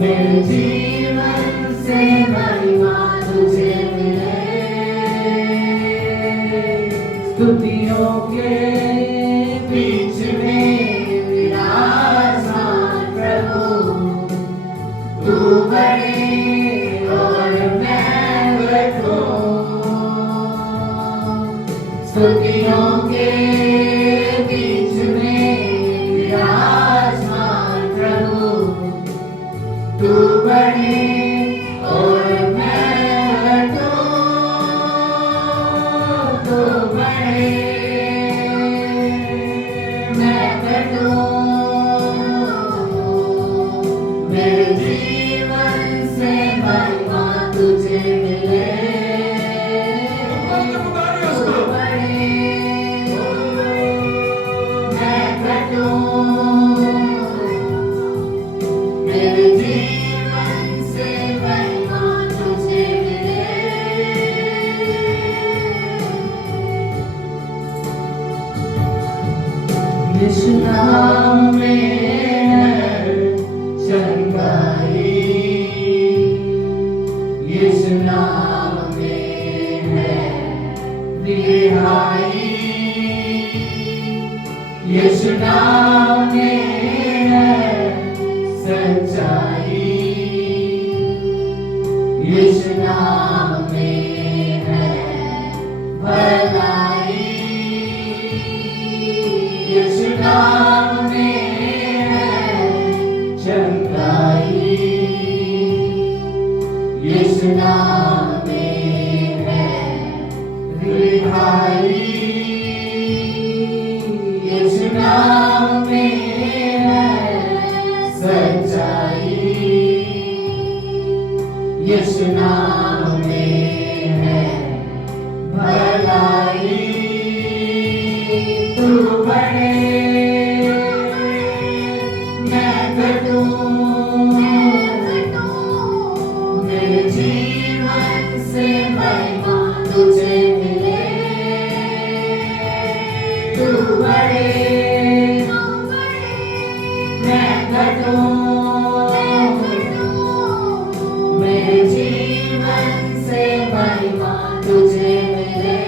मेरे जीवन से महिमा तुझे मिले। स्तुतियों के बीच में विराजमान प्रभु, तू बढ़े और मैं घटूं। स्तुतियों के बीच में विराजमान प्रभु, तू बढ़े और मैं घटूं। तू बढ़े मैं घटूं, मेरे जीवन से महिमा तुझे मिले। तू बढ़े मैं घटूं, मेरे जीवन से महिमा तुझे मिले। यीशु नाम में है चंगाई, यीशु नाम में है रिहाई, यीशु नाम में है सच्चाई, यीशु नाम में है भलाई, यीशु नाम में है चंगाई, यीशु नाम में है रिहाई, यीशु नाम में है सच्चाई, यीशु नाम में है भलाई। तू बढ़े घटूं, मेरे जीवन से महिमा तुझे मिले।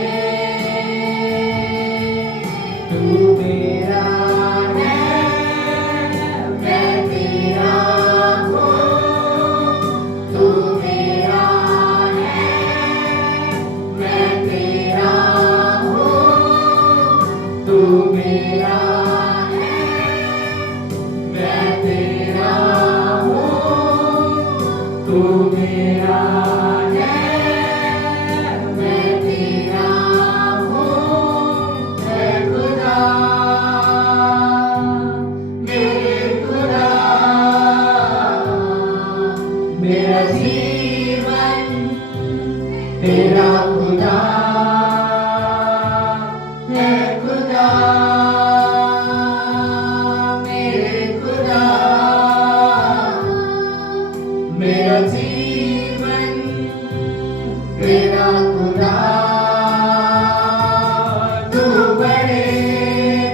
तू मेरा है, मैं तेरा हूँ। तू मेरा है, मैं तेरा हूँ। तू मेरा है, मैं तेरा हूँ। तू मेरा है, मैं तेरा हूँ। है खुदा, मेरे खुदा, मेरा जीवन तेरा खुदा है। खुदा, मेरे खुदा, मेरा जीवन तेरा खुदा। तू बढ़े,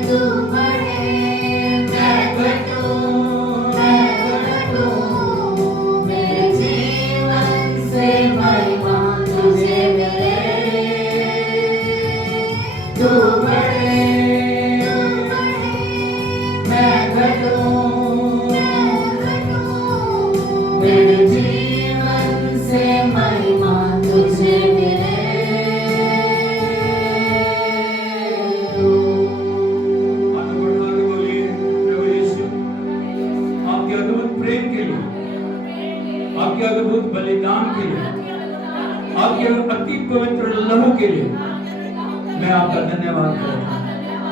तू बढ़े, मैं घटूं, मैं घटूं। मेरे जीवन से महिमा तुझे मिले। तू बढ़े, मैं घटूं, मेरे जीवन से महिमा तुझे मिले। हाथ बढ़ा के बोलिए, प्रभु यीशु, आपके अद्भुत प्रेम के लिए, आपके अद्भुत बलिदान के लिए, आपके अति पवित्र लहू के लिए मैं आपका धन्यवाद करता हूँ।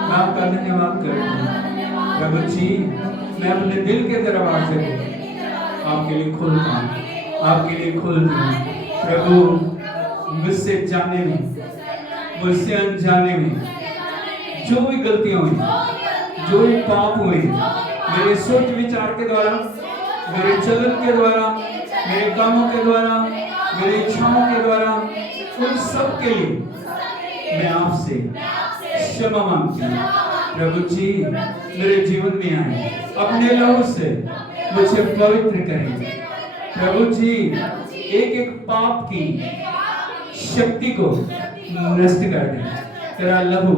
मैं आपका धन्यवाद करता हूँ प्रभु जी। मैं अपने दिल के दरवाजे आपके लिए खोलता हूँ, आपके लिए खोलता हूँ प्रभु। मुझसे जाने में, मुझसे अनजाने में जो भी गलतियां हुई, जो भी पाप हुए, मेरे सोच विचार के द्वारा, मेरे चलन के द्वारा, मेरे कामों के द्वारा, मेरी इच्छाओं के द्वारा, उन सब के लिए मैं आपसे क्षमा मांगती हूँ प्रभु जी। मेरे जीवन में आए, अपने लहू से मुझे पवित्र करें प्रभु जी। एक एक पाप की शक्ति को नष्ट कर दें। तेरा लहू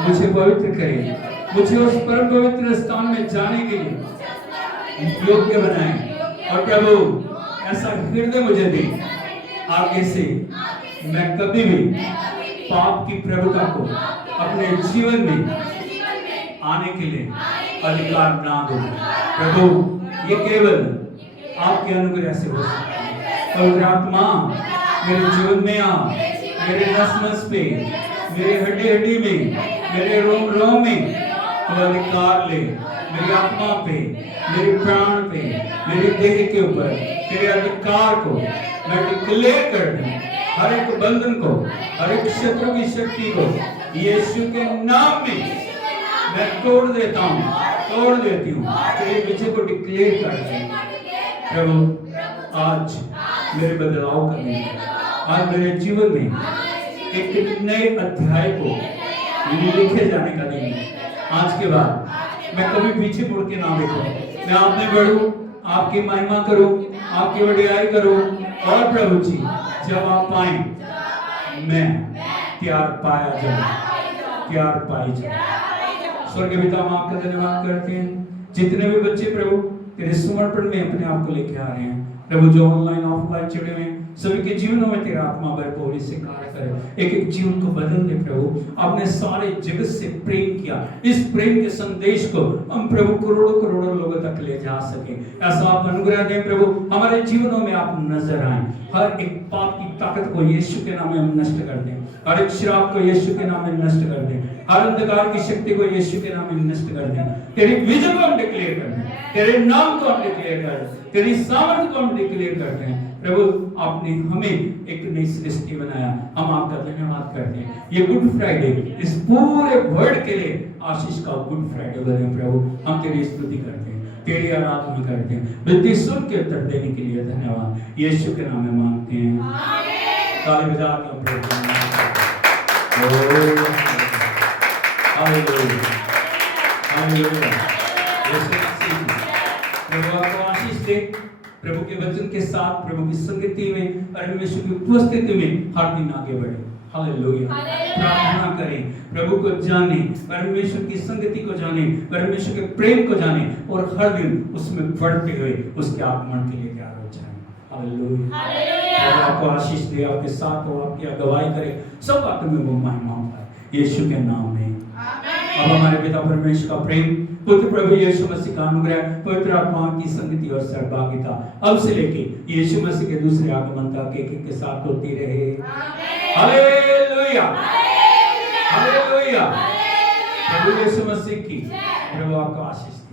मुझे पवित्र करे, मुझे उस परम पवित्र स्थान में जाने के लिए योग्य बनाए। और प्रभु ऐसा हृदय मुझे दे, आगे से मैं कभी भी पाप की प्रभुता को अपने जीवन में आने के लिए अधिकार ना दो प्रभु। ये केवल आपके अनुग्रह से हो सकता है। पवित्र आत्मा मेरे जीवन में आ, मेरे नस नस पे, मेरे हड्डी हड्डी में, मेरे रोम रोम में तो अधिकार ले। मेरी आत्मा पे, मेरे प्राण पे, मेरे देह के ऊपर तेरे अधिकार को मैं डिक्लेयर कर दूं। हर एक बंधन को, हर एक शत्रु की शक्ति को यीशु के नाम में मैं तोड़ देता हूँ, तोड़ देती हूँ। तेरे विजय को डिक्लेयर कर दूं प्रभु। आज मेरे बदलाव करने, आज मेरे जीवन में एक नए अध्याय को लिखे जाने का दिन है। आज के बाद मैं कभी पीछे मुड़ के ना देखूं, मैं आप में बढ़ूं, आपकी महिमा करूं, आपकी वडियाई करूं। और प्रभु जी जब आप आए मैं प्यार पाया जाऊं, प्यार पाई जाऊं। स्वर्गीय पिता हम आपका धन्यवाद करते हैं। जितने भी बच्चे प्रभु तेरे समर्पण में अपने आप को लेके आ रहे हैं प्रभु, जो ऑनलाइन ऑफलाइन जुड़े हुए सभी के जीवनों में तेरा आत्मा भरपूर से कार्य करे। एक एक जीवन को बदल दे प्रभु। आपने सारे जगत से प्रेम किया, इस प्रेम के संदेश को हम प्रभु करोड़ों करोड़ों लोगों तक ले जा सके। ऐसा आप अनुग्रह दें प्रभु, हमारे जीवनों में आप नजर आए। हर एक पाप की ताकत को यीशु के नाम में हम नष्ट कर दें, हर एक श्राप को यीशु के नाम में नष्ट कर दें, हर अंधकार की शक्ति को यीशु के नाम में नष्ट कर दें। तेरी विजय को हम डिक्लेयर कर दें, तेरे नाम को हम डिक्लेयर कर दें, तेरी सामर्थ को हम डिक्लेयर करते हैं प्रभु। आपने हमें एक नई सृष्टि बनाया, हम आपका धन्यवाद करते हैं। ये गुड फ्राइडे इस पूरे वर्ल्ड के लिए आशीष का गुड फ्राइडे बने प्रभु। हम तेरी स्तुति करते हैं, तेरी आराधना करते हैं। विनती सुन के उत्तर देने के लिए धन्यवाद, यीशु के नाम में मांगते हैं। ताली बजा के हम प्रभु हालेलुया, हालेलुया। यीशु मसीह प्रभु आपको आशीष दे। प्रभु के वचन के साथ, प्रभु की संगति में, परमेश्वर की उपस्थिति में हर दिन आगे बढ़े। हालेलुया। प्रार्थना करें, प्रभु को जाने, परमेश्वर की संगति को जाने, परमेश्वर के प्रेम को जाने और हर दिन उसमें बढ़ते हुए उसके आगमन के लिए तैयार हो जाएं। हालेलुया। प्रभु आपको आशीष दे, आपके साथ हो, आपकी अगुवाई करे, सब बातों में वो महिमा पाए यीशु के नाम में। अब हमारे पिता परमेश्वर का प्रेम, पुत्र प्रभु यीशु मसीह का अनुग्रह, पवित्र आत्मा की संगति और सहभागिता अब से लेके यीशु मसीह के दूसरे आगमन तक एक एक के साथ होती रहे। हालेलुया। हालेलुया। प्रभु यीशु मसीह की, प्रभु आपको आशीष दे।